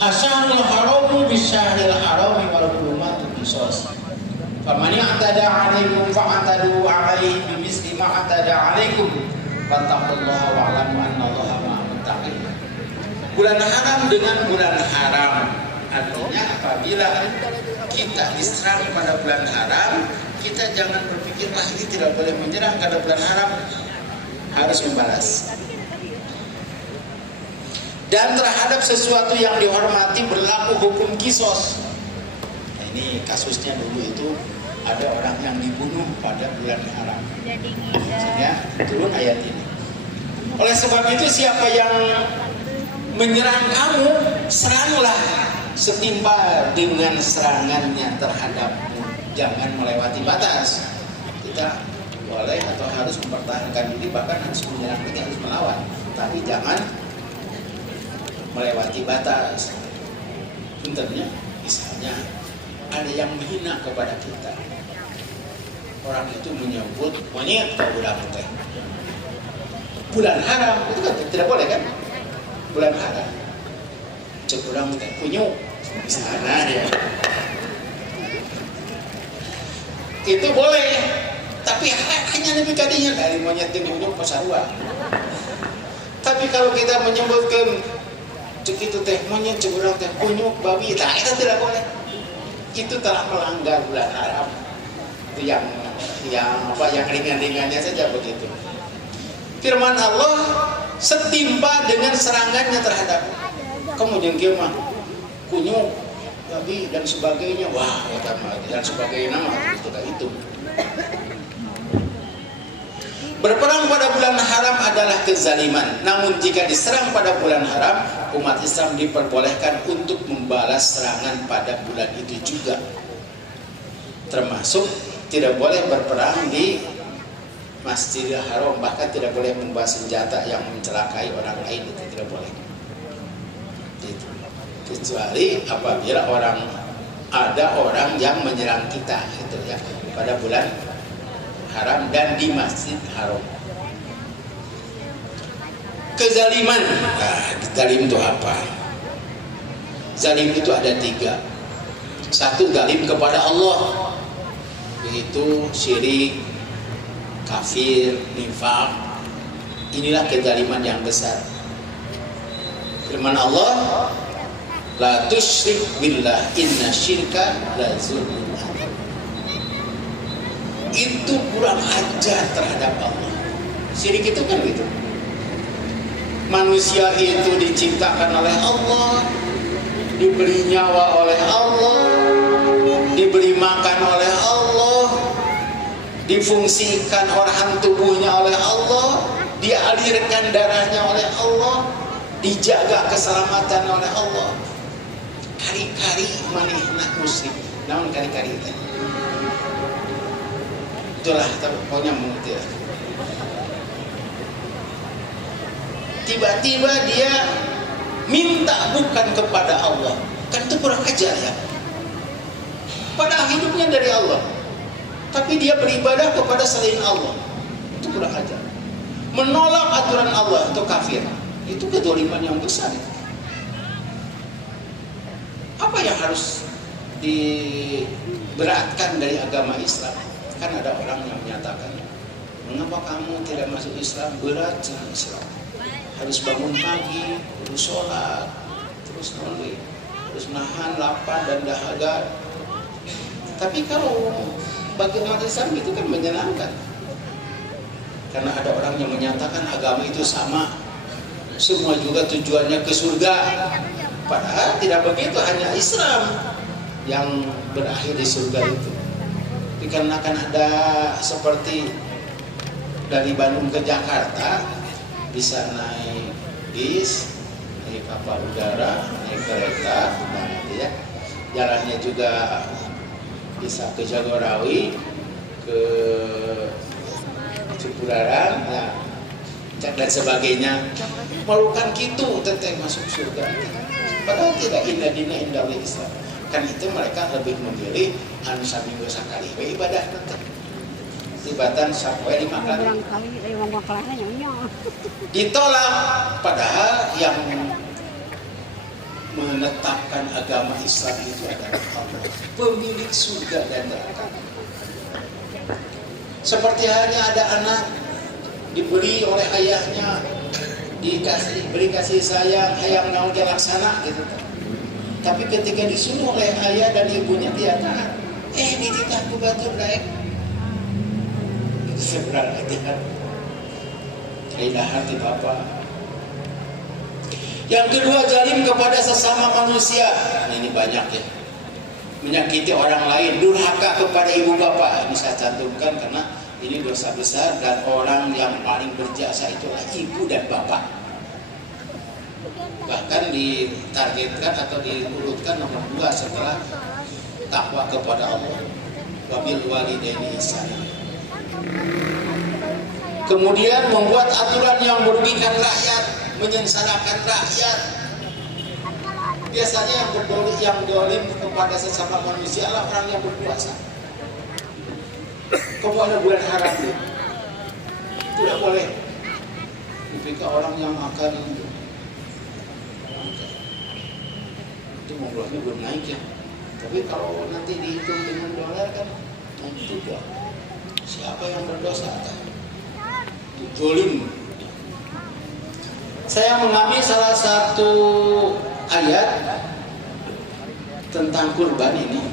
Asyahrul haramu bisyahril harami wal hurumatu qisas. Faman i'tada 'alaikum fa'tadu 'alaihi bimisli ma 'atada 'alaikum. Fattaqullaha wa'lamu annallaha ma'al muttaqin. Bulan haram dengan bulan haram. Artinya apabila kita diserang pada bulan haram, kita jangan berpikir ini tidak boleh menyerang karena bulan haram, harus membalas. Dan terhadap sesuatu yang dihormati berlaku hukum kisos. Nah, ini kasusnya dulu itu ada orang yang dibunuh pada bulan haram. Sehingga turun ayat ini. Oleh sebab itu siapa yang menyerang kamu, seranglah setimpal dengan serangannya terhadapmu. Jangan melewati batas. Kita boleh atau harus mempertahankan diri, bahkan harus menyerang, kita harus melawan. Tapi jangan melewati batas. Contohnya, misalnya ada yang menghina kepada kita. Orang itu menyebut monyet ke bulan teh. Bulan haram itu kan tidak boleh kan? Bulan haram. Cek bulan teh kunyuk misalnya ya. Itu boleh, tapi hanya lebih kadinya dari monyet yang kunyuk pasarua. Tapi kalau kita menyebutkan cek itu teh monyet, cek bulan teh kunyuk babi, nah itu tidak boleh. Itu telah melanggar bulan haram. Itu yang ringan-ringannya saja begitu. Firman Allah setimpa dengan serangannya terhadap kamu jengkel mah kunyuk babi dan sebagainya, wah dan sebagainya itu. Berperang pada bulan haram adalah kezaliman. Namun jika diserang pada bulan haram, umat Islam diperbolehkan untuk membalas serangan pada bulan itu juga. Termasuk tidak boleh berperang di Masjidil Haram, bahkan tidak boleh membawa senjata yang mencelakai orang lain, itu tidak boleh. Kecuali apabila ada orang yang menyerang kita, itu ya, pada bulan haram dan di Masjid Haram. Kezaliman. Zalim itu apa? Zalim itu ada 3. Satu, zalim kepada Allah, yaitu syirik, kafir, nifaq. Inilah kezaliman yang besar. Firman Allah, la tusyrik billah inna syirka la zulmun. Itu kurang ajar terhadap Allah. Syirik itu kan gitu. Manusia itu diciptakan oleh Allah, diberi nyawa oleh Allah, difungsikan organ tubuhnya oleh Allah, dialirkan darahnya oleh Allah, dijaga keselamatan oleh Allah. Kari-kari manehna muslim, namun kari-kari itu itulah pokoknya mengerti. Tiba-tiba dia minta bukan kepada Allah, kan itu kurang ajar ya. Padahal hidupnya dari Allah, tapi dia beribadah kepada selain Allah, itu kurang ajar. Menolak aturan Allah itu kafir, itu kedzaliman yang besar. Apa yang harus diberatkan dari agama Islam? Kan ada orang yang menyatakan, mengapa kamu tidak masuk Islam? Berat Islam. Harus bangun pagi, harus sholat, terus nolih, harus nahan lapar dan dahaga. Tapi kalau bagi umat Islam itu kan menyenangkan. Karena ada orang yang menyatakan agama itu sama, semua juga tujuannya ke surga. Padahal tidak begitu, hanya Islam yang berakhir di surga itu. Dikarenakan ada seperti dari Bandung ke Jakarta bisa naik bis, naik kapal udara, naik kereta, nah gitu ya. Jalannya juga bisa ke Jagorawi, ke Cipularang, ya, dan sebagainya. Melukan gitu tentang masuk surga. Padahal tidak indah dina indah Islam. Kan itu mereka lebih memilih anu saminggu sakali ibadah tetap. Tibatan sampai 5 kali. Ditolak, padahal yang menetapkan agama Islam itu adalah Allah, pemilik surga dan neraka. Seperti halnya ada anak dibeli oleh ayahnya, beri kasih sayang, hayang naon laksana gitu. Tapi ketika disuruh oleh ayah dan ibunya dia taat. Dititah ku batur daek. Seberang aja. Kaidah hati Bapak. Yang kedua, zalim kepada sesama manusia. Ini banyak ya. Menyakiti orang lain, durhaka kepada ibu bapak. Ini saya cantumkan karena ini dosa besar dan orang yang paling berjasa itulah ibu dan bapak. Bahkan ditargetkan atau diurutkan nomor 2 setelah takwa kepada Allah. Wabil walidaini ihsana. Kemudian membuat aturan yang merugikan rakyat, menyengsarakan rakyat. Biasanya yang dolim kepada sesama manusia adalah orang yang berpuasa. Kamu ada bulan haram itu tidak boleh. Ketika orang yang akan itu jumlahnya belum naik ya. Tapi kalau nanti dihitung dengan dolar kan naik juga. Siapa yang berdosa? Zolim. Saya mengambil salah satu ayat tentang kurban ini,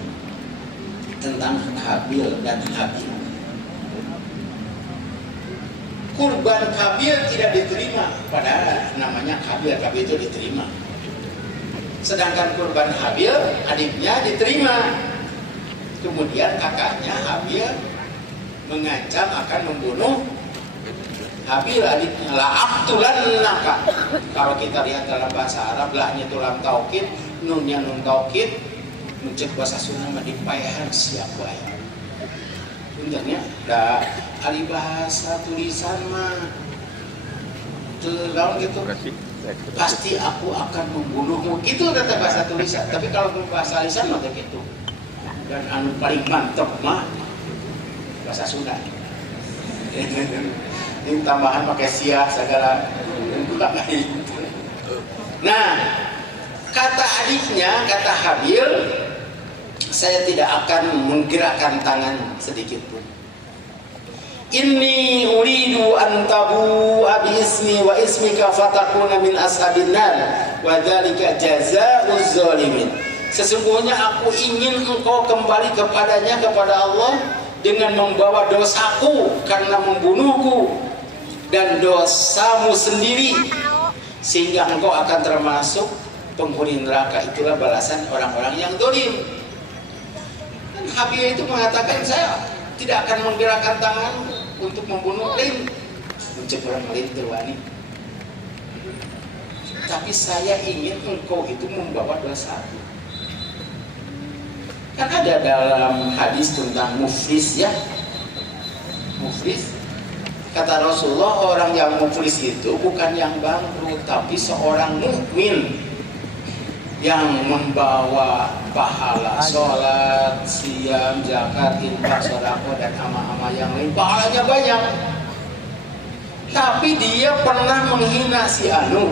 tentang Habil dan Habil. Kurban Habil tidak diterima, padahal namanya Habil, tapi itu diterima. Sedangkan kurban Habil, adiknya diterima. Kemudian kakaknya Habil mengancam akan membunuh Habil adiknya. La'aqtulannaka. Kalau kita lihat dalam bahasa Arab, lahnya itu lam taukid, nunnya nun taukid, mencek bahasa Sunda mah dipayahan siapa ya. Benernya, da ali bahasa tulisan mah terlalu gitu. Pasti aku akan membunuhmu. Itu kata bahasa tulisan. Tapi kalau bahasa lisan mah gitu. Dan anu paling mantep mah bahasa Sunda. Ini tambahan pakai siah segala bukan gitu. Nah, kata adiknya, kata Habil, saya tidak akan menggerakkan tangan sedikit pun. Inni uridu an tabu'a bi ismi wa ismika fatakuna min ashabin nar wa dzalika jazaa'uz zalimin. Sesungguhnya aku ingin engkau kembali kepadanya, kepada Allah, dengan membawa dosaku karena membunuhku dan dosamu sendiri, sehingga engkau akan termasuk penghuni neraka. Itulah balasan orang-orang yang dolim. Dan Habil itu mengatakan, saya tidak akan menggerakkan tangan untuk membunuh lain. Mencegah orang lain terwani. Tapi saya ingin engkau itu membawa dosa. Kan ada dalam hadis tentang muflis ya. Muflis. Kata Rasulullah, orang yang muflis itu bukan yang bangkrut, tapi seorang mukmin yang membawa pahala sholat, siam, zakat, infak, sedekah dan amal-amal yang lain, pahalanya banyak. Tapi dia pernah menghina si anu,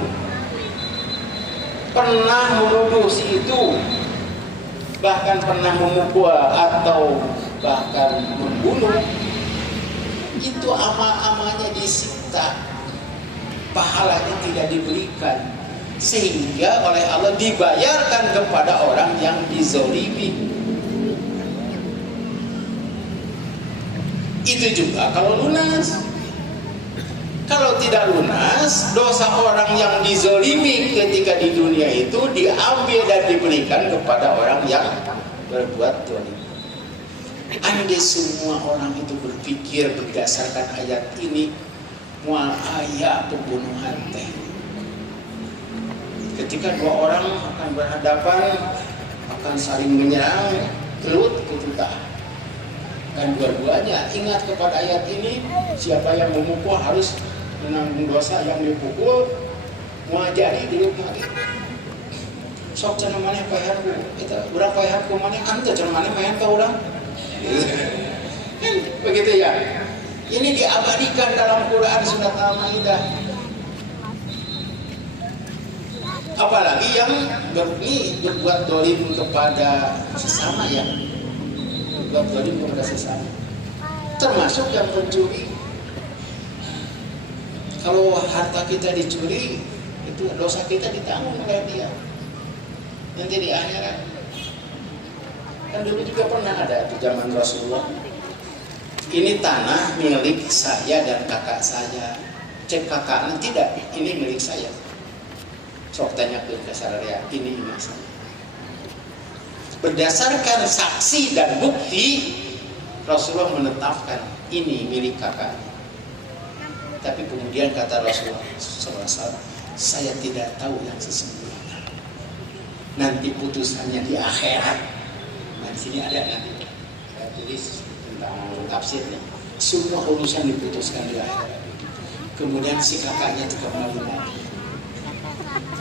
pernah menuduh si itu, bahkan pernah memukul atau bahkan membunuh. Itu amal-amalnya disita, pahalanya tidak diberikan, sehingga oleh Allah dibayarkan kepada orang yang dizolimi. Itu juga kalau lunas. Kalau tidak lunas, dosa orang yang dizolimi ketika di dunia itu diambil dan diberikan kepada orang yang berbuat zalim. Andai semua orang itu berpikir berdasarkan ayat ini, mual ayat pembunuhan teh. Ketika dua orang akan berhadapan, akan saling menyerang, gelut ketika. Dan dua-duanya ingat kepada ayat ini, siapa yang memukul harus menanggung dosa yang dipukul. Mual jadi gelut lagi. Sok cenah maneh paehanku, kita urang paehanku maneh kan teh cenah maneh main ka urang. Begitu ya. Ini diabadikan dalam Quran surat Al-Maidah. Apalagi yang berbuat dolim kepada sesama ya, berbuat dolim kepada sesama, termasuk yang mencuri. Kalau harta kita dicuri, itu dosa kita ditanggung oleh dia nanti di akhirat. Kan dulu juga pernah ada di zaman Rasulullah. Ini tanah milik saya dan kakak saya. Cek kakaknya, tidak, ini milik saya. Sok tanya ke sararea, ini milik saya. Berdasarkan saksi dan bukti, Rasulullah menetapkan ini milik kakak. Tapi kemudian kata Rasulullah SAW, saya tidak tahu yang sesungguhnya. Nanti putusannya di akhirat. Nah, di sini ada nanti saya tulis tentang tafsirnya. Semua urusan diputuskan di akhirat. Kemudian si kakaknya juga malu lagi.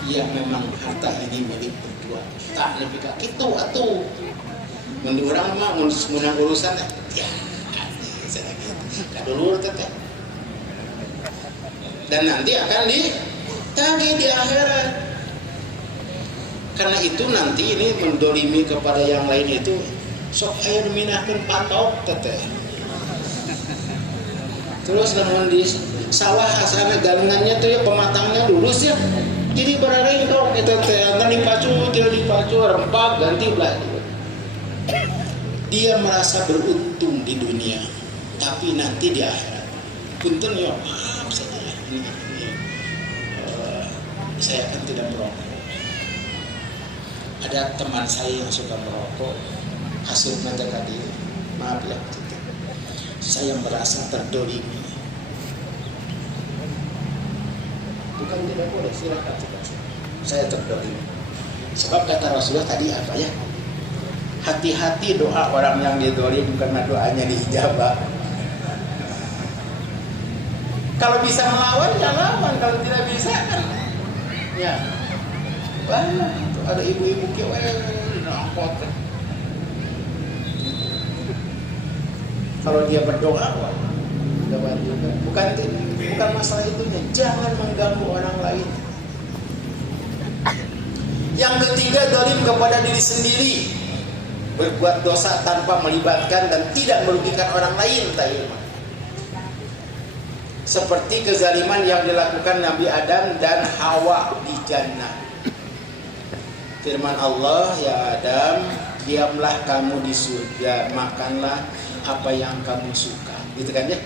Ya memang harta ini milik berdua. Tak lebih kaki itu atuh. Menurut orang mah menang urusan ya. Saya gitu. Kadulur teteh. Dan nanti akan ditagih di akhirat. Karena itu nanti ini mendolimi kepada yang lain itu sok ayo minahkeun patok teteh. Terus namun di sawah asalnya galungannya tuh ya pematangnya lurus ya. Jadi bararengkok itu teh antara dipacu rempak ganti belanja. Dia merasa beruntung di dunia, tapi nanti di akhirat punten ya maaf saja ini saya akan tidak merokok. Ada teman saya yang suka merokok, hasilnya tadi, maaf ya, saya merasa terdolimi. Bukan tidak boleh, silakan. Saya terdolimi. Sebab kata Rasulullah tadi apa ya? Hati-hati doa orang yang didolim karena doanya diijabah. Kalau bisa melawan, ya lawan. Kalau tidak bisa kan, ya banyak. Ada ibu-ibu kewel nakot. Kalau dia berdoa, bukan masalah itunya. Jangan mengganggu orang lain. Yang ketiga, zalim kepada diri sendiri, berbuat dosa tanpa melibatkan dan tidak merugikan orang lain. Seperti kezaliman yang dilakukan Nabi Adam dan Hawa di Jannah. Firman Allah, ya Adam, diamlah kamu di surga, makanlah apa yang kamu suka, gitu kan ya.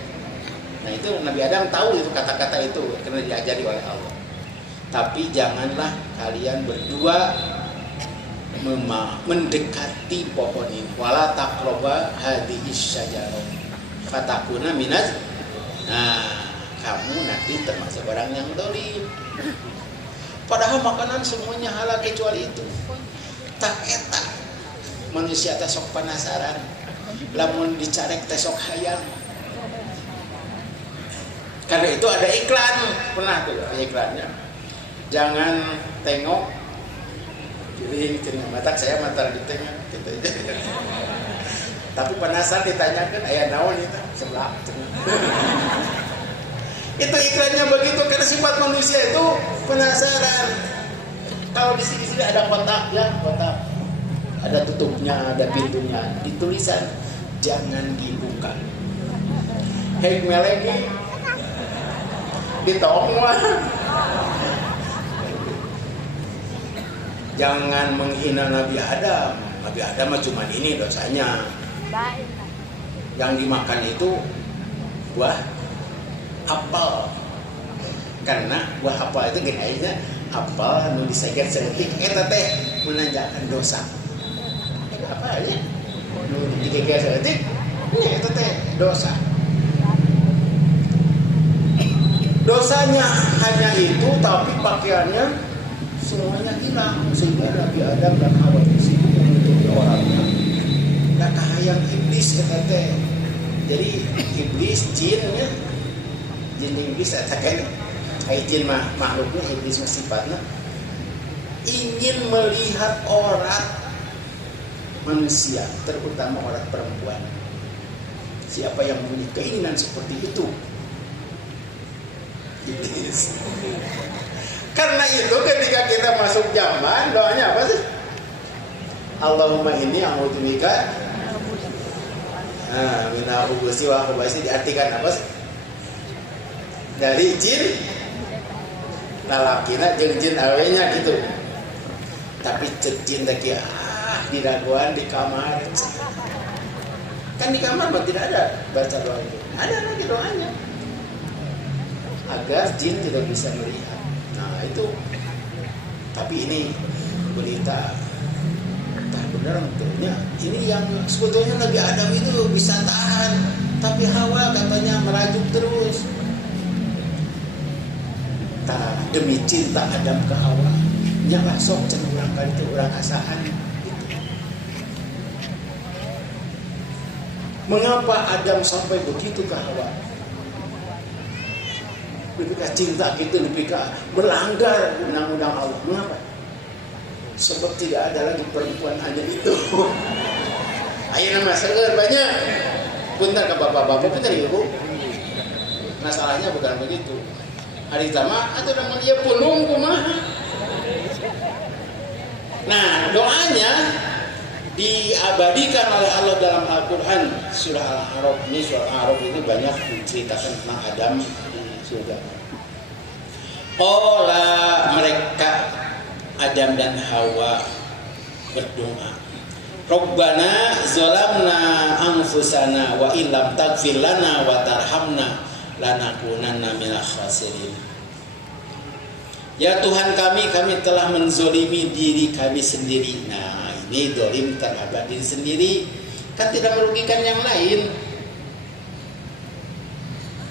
Nah itu Nabi Adam tahu itu kata-kata itu karena diajari oleh Allah. Tapi janganlah kalian berdua mendekati pohon ini. Wala taqraba hadhihi syajarah. fatakuna minaz. Nah, kamu nanti termasuk orang yang dolim. Padahal makanan semuanya halal kecuali itu. Tak etak manusia teh sok penasaran. Lamun dicarek teh sok hayang. Karena itu ada iklan, pernah tuh iklannya. Jangan tengok kiri kiri mata, saya mata di tengah gitu. Tapi penasaran ditanyakan aya naon itu sebelah. Itu iklannya begitu karena sifat manusia itu penasaran. Kalau di sini ada kotak ya, kotak. Ada tutupnya, ada pintunya. Ditulisan jangan dibuka. Hei melegi ditongol. Jangan menghina Nabi Adam. Nabi Adam mah cuma ini dosanya. Yang dimakan itu buah apel. Karena buah apel itu kayaknya apel nu diseger seutik eta teh menanjakan dosa. Apa ya? Nu diseger seutik eta teh dosa. Dosanya hanya itu, tapi pakaiannya semuanya hilang. Sehingga Nabi Adam dan Hawa itu menutupi orangnya. Nah kahayang iblis kata. Jadi iblis jinnya, jin iblis kan, jin makhluknya iblis sifatnya ingin melihat orang manusia, terutama orang perempuan. Siapa yang punya keinginan seperti itu? Iblis. Karena itu ketika kita masuk zaman, doanya apa sih? Allahumma inni a'udzubika minal khubuthi wal khaba'ith, diartikan apa sih? Dari jin lalakina jeung jin awenya gitu. Tapi jin teh di daguan di kamar. Kan di kamar mah tidak ada baca doa itu. Ada lagi doanya. Agar jin tidak bisa melihat. Nah itu. Tapi ini berita tak benar betulnya. Ini yang sebetulnya Nabi Adam itu bisa tahan, tapi Hawa katanya merajuk terus. Demi cinta Adam ke Hawa, nyala sok cenderung kali itu orang asahan. Mengapa Adam sampai begitu ke Hawa? Lebih ke cinta kita, lebih ke melanggar undang-undang Allah. Mengapa? Sebab tidak ada lagi perempuan hanya itu. Ayo nama seger banyak. Bentar ke bapak-bapak, bentar ibu. Masalahnya bukan begitu. Hari zaman atau dengan dia punung kumaha. Nah doanya diabadikan oleh Allah dalam Al-Quran. Surah Al-A'raf ini, surah Al-A'raf ini banyak menceritakan tentang Adam di surga. Olah mereka Adam dan Hawa berdoa, Rabbana zalamna anfusana wa illam taghfir lana wa tarhamna lanakunanna minal khasirin. Ya Tuhan kami telah menzolimi diri kami sendiri. Nah ini dolim terhadap diri sendiri, kan tidak merugikan yang lain.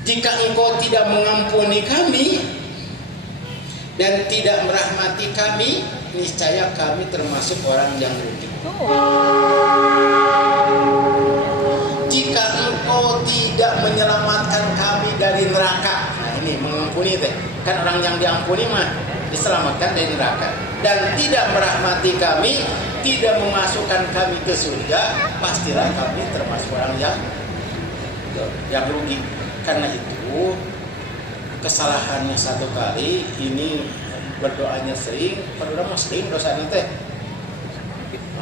Jika engkau tidak mengampuni kami dan tidak merahmati kami, niscaya kami termasuk orang yang rugi. Jika engkau tidak menyelamatkan kami dari neraka, nah ini mengampuni teh, kan orang yang diampuni mah diselamatkan dari neraka, dan tidak merahmati kami, tidak memasukkan kami ke surga, pastilah kami termasuk orang yang rugi. Karena itu kesalahannya satu kali, ini berdoanya sering, padahal mah sering dosa teh.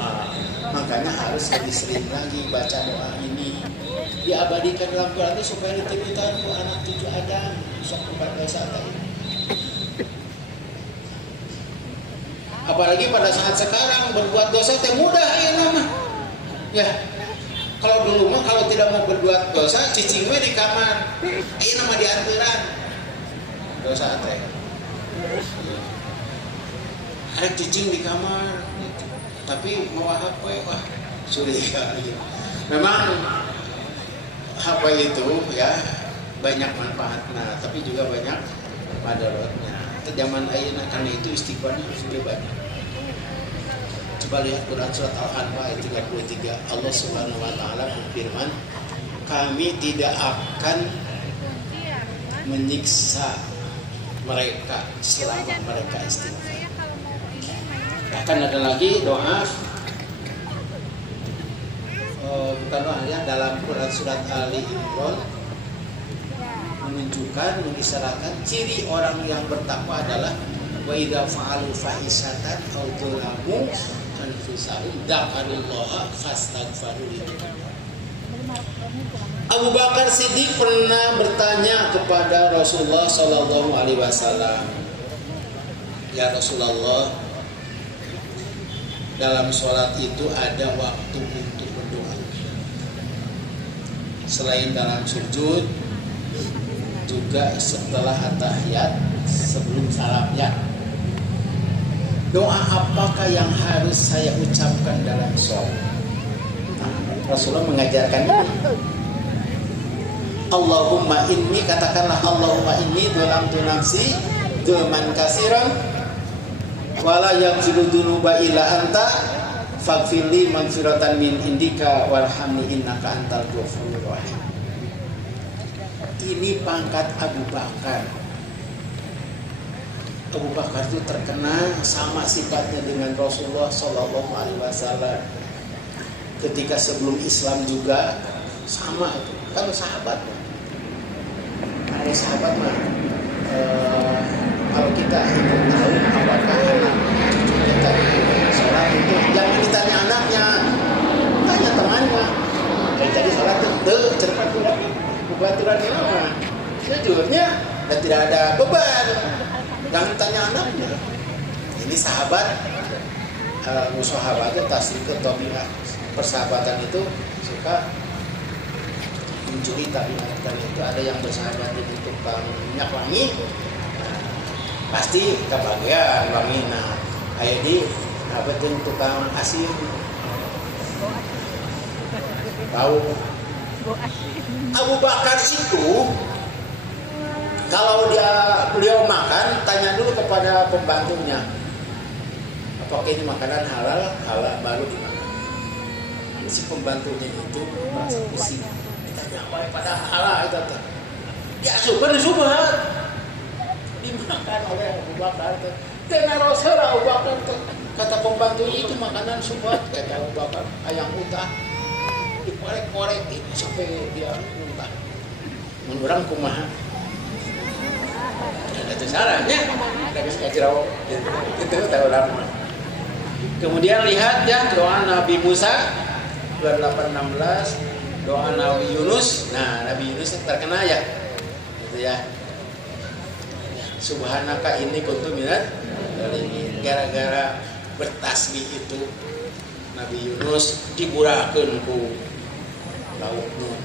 Nah, makanya harus lebih sering lagi baca doa ini, diabadikan dalam Quran itu supaya ditirukan ku anak cucu Adam sok berbagai saat ini. Apalagi pada saat sekarang berbuat dosa teh mudah nama. Ya. Kalau dulu mah kalau tidak mau berbuat dosa cicing we di kamar. Ini nama dianturan. Dosa teh. Ada cicing di kamar. Tapi mau HP wah sulit kali. Memang HP itu ya banyak manfaatnya, tapi juga banyak madaratnya. Zaman ayeuna karena itu istighfarnya harus lebih banyak. Coba lihat Quran surat Al-Anfal ayat 33. Allah Subhanahu wa taala berfirman, "Kami tidak akan menyiksa mereka selama mereka istighfar." Akan ada lagi doa bukan doa ya, dalam Quran surat Ali Imran menunjukkan, mengisyaratkan ciri orang yang bertakwa adalah wa idza fa'alu fahisatan aw dzalamu anfusahum dzakarullaha fastaghfaru. Abu Bakar Siddiq pernah bertanya kepada Rasulullah Shallallahu Alaihi Wasallam, ya Rasulullah, dalam sholat itu ada waktu untuk berdoa. Selain dalam sujud, juga setelah at-tahiyat, sebelum salamnya. Doa apakah yang harus saya ucapkan dalam sholat? Rasulullah mengajarkan ini. Allahumma inni, katakanlah Allahumma inni dalam nafsi dzulman katsiran wala yaghfiru dzunuba illa anta faghfirli maghfiratan min indika warhamni innaka antal ghafurur rahim. Ini pangkat Abu Bakar. Abu Bakar itu terkenal sama sifatnya dengan Rasulullah Shallallahu Alaihi Wasallam. Ketika sebelum Islam juga sama itu. Kalau sahabat, ada sahabat mah. Kalau kita ingin tahu apakah anak cucu kita sholat itu, jangan ditanya anaknya, tanya temannya. Jadi sholat itu cepat pulang. Baturan lama, sejujurnya dan tidak ada beban. Jangan tanya anaknya. Ini sahabat, musahabatnya tasrik ke tabiat. Persahabatan itu suka mencuri tabiat. Karena itu ada yang bersahabat di tukang minyak wangi, pasti kebahagiaan wangi. Nah, kayak di apa itu tukang asin, tahu. Abu Bakar itu kalau beliau makan, tanya dulu kepada pembantunya, apakah ini makanan halal baru dimakan. Si pembantunya itu merasa pusing, ditanya apa pada halal itu, ya subhan dimakan oleh Abu Bakar. Tena Rasul Abu Bakar, kata pembantunya itu makanan subhan, kata Abu Bakar, ayam utah dikorek-korek itu sampai dia muntah. Menurang kumaha. Itu sarannya. Dari sekajrau itu tahu lama. Kemudian lihat ya doa Nabi Musa 28:16, doa Nabi Yunus. Nah, Nabi Yunus terkenal ya. Gitu ya. Subhanaka inni kuntu minadz dzalimin. Gara-gara bertasbih itu Nabi Yunus diburakeun ku laut Nuh.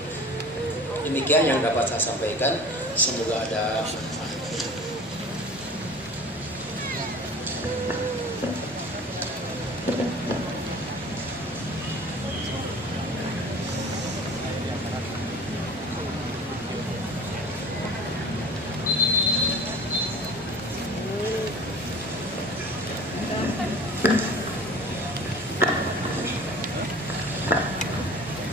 Demikian yang dapat saya sampaikan. Semoga ada manfaat.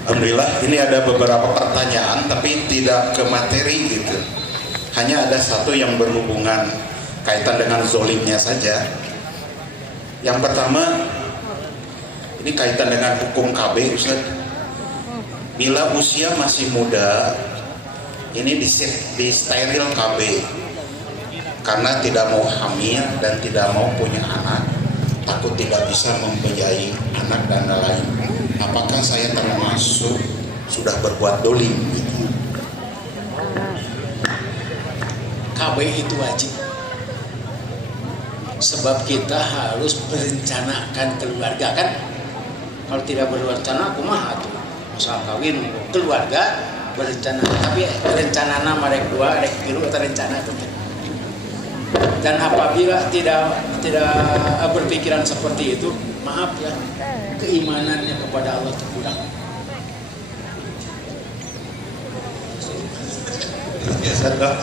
Alhamdulillah, ini ada beberapa pertanyaan tapi tidak ke materi gitu. Hanya ada satu yang berhubungan kaitan dengan zolimnya saja. Yang pertama, ini kaitan dengan hukum KB, Ustaz. Bila usia masih muda, ini di steril KB karena tidak mau hamil dan tidak mau punya anak, takut tidak bisa membiayai anak dan lain. Apakah saya termasuk sudah berbuat dolim? KB itu wajib. Sebab kita harus merencanakan keluarga kan. Kalau tidak berencana, kumaha tuh? Masalah kawin, keluarga berencana. Tapi rencana nama rek dua, rek biru atau rencana itu. Dan apabila tidak berpikiran seperti itu, maaf ya, keimanannya kepada Allah terkurang. Biasa dah.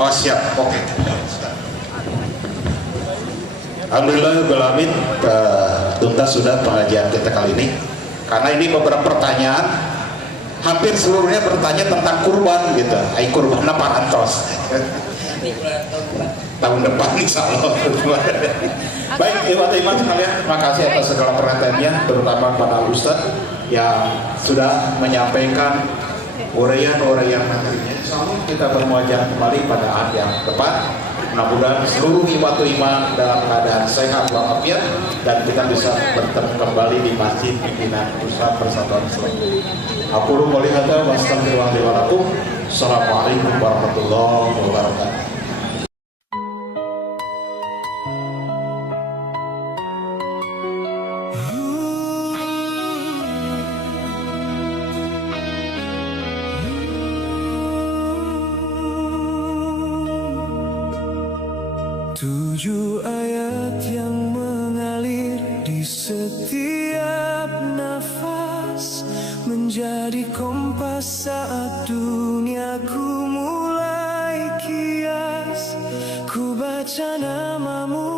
Oh siap, oke. Alhamdulillah Balamin, tuntas sudah pengajian kita kali ini. Karena ini beberapa pertanyaan, hampir seluruhnya bertanya tentang kurban gitu. Ai kurban apa antos? Tahun depan insya Allah. Baik, iman sekalian, terima kasih atas segala perhatiannya, terutama pada Ustadz yang sudah menyampaikan uraian-uraian materinya. Insya Allah kita bermuajah kembali pada hari yang depan. Mudah-mudahan seluruh iman dalam keadaan sehat walafiat dan kita bisa bertemu kembali di masjid pimpinan Pusat Persatuan Islam. Aku qouli hadza wa astaghfirullahi wa lakum. Assalamualaikum warahmatullahi wabarakatuh. Tujuh ayat yang mengalir di setiap nafas, menjadi kompas saat duniaku mulai kias. Ku baca namamu,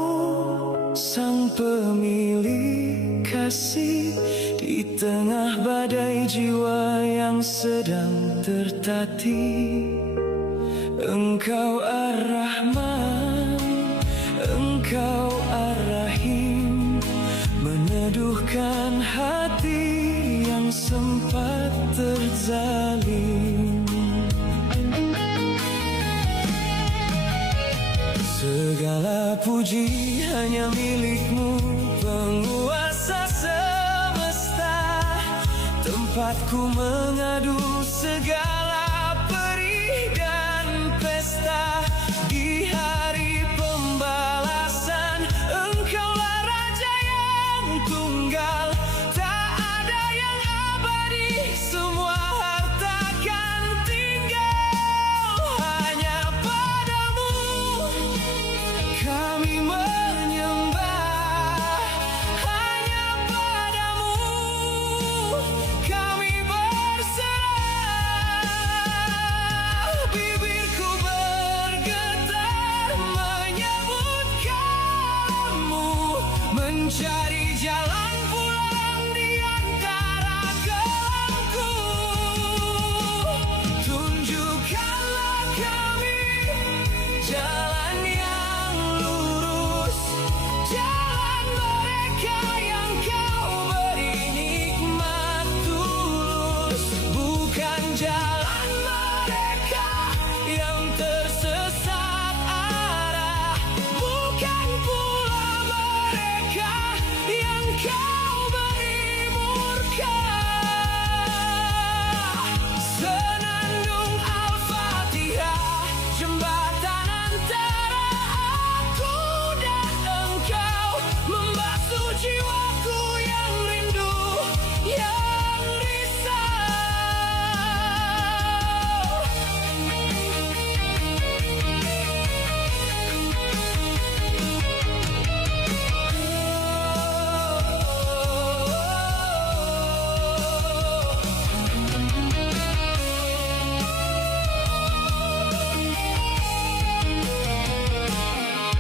sang pemilik kasih, di tengah badai jiwa yang sedang tertatih. Engkau Ar-Rahman, Engkau Ar-Rahim, meneduhkan hati yang sempat terzalim. Segala puji hanya milikmu, penguasa semesta, tempatku mengadu segala perih dan pesta. Di hari pembalasan, Engkaulah Raja yang tunggal, tak ada yang abadi, semua harta kan tinggal. Hanya padamu kami menyembah, hanya padamu kami berserah. Bibirku bergetar menyebut kamu, mencari jalan pulang di antara kelamku. Tunjukkanlah kami jalan yang lurus, jalan mereka yang kau beri nikmat tulus, bukan jalan mereka yang tersesat arah, bukan pula mereka yang kau beri murka. Senandung Al-Fatihah, jembatan antara aku dan engkau, membasuh jiwaku yang rindu, yang risau.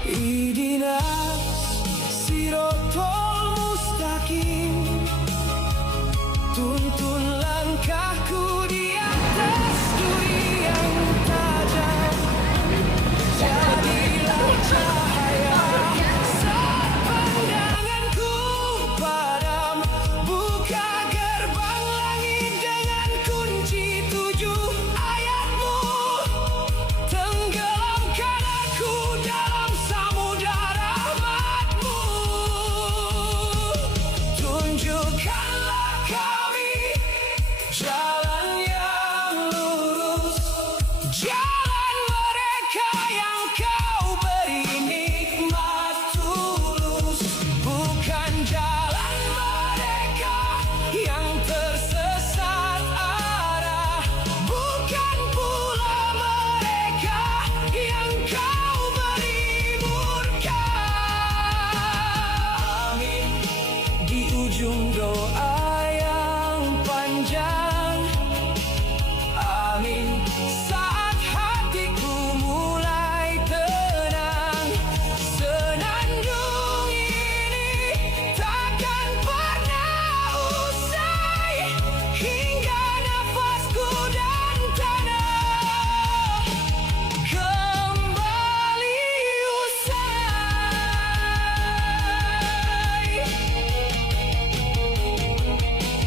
Ihdinas siratal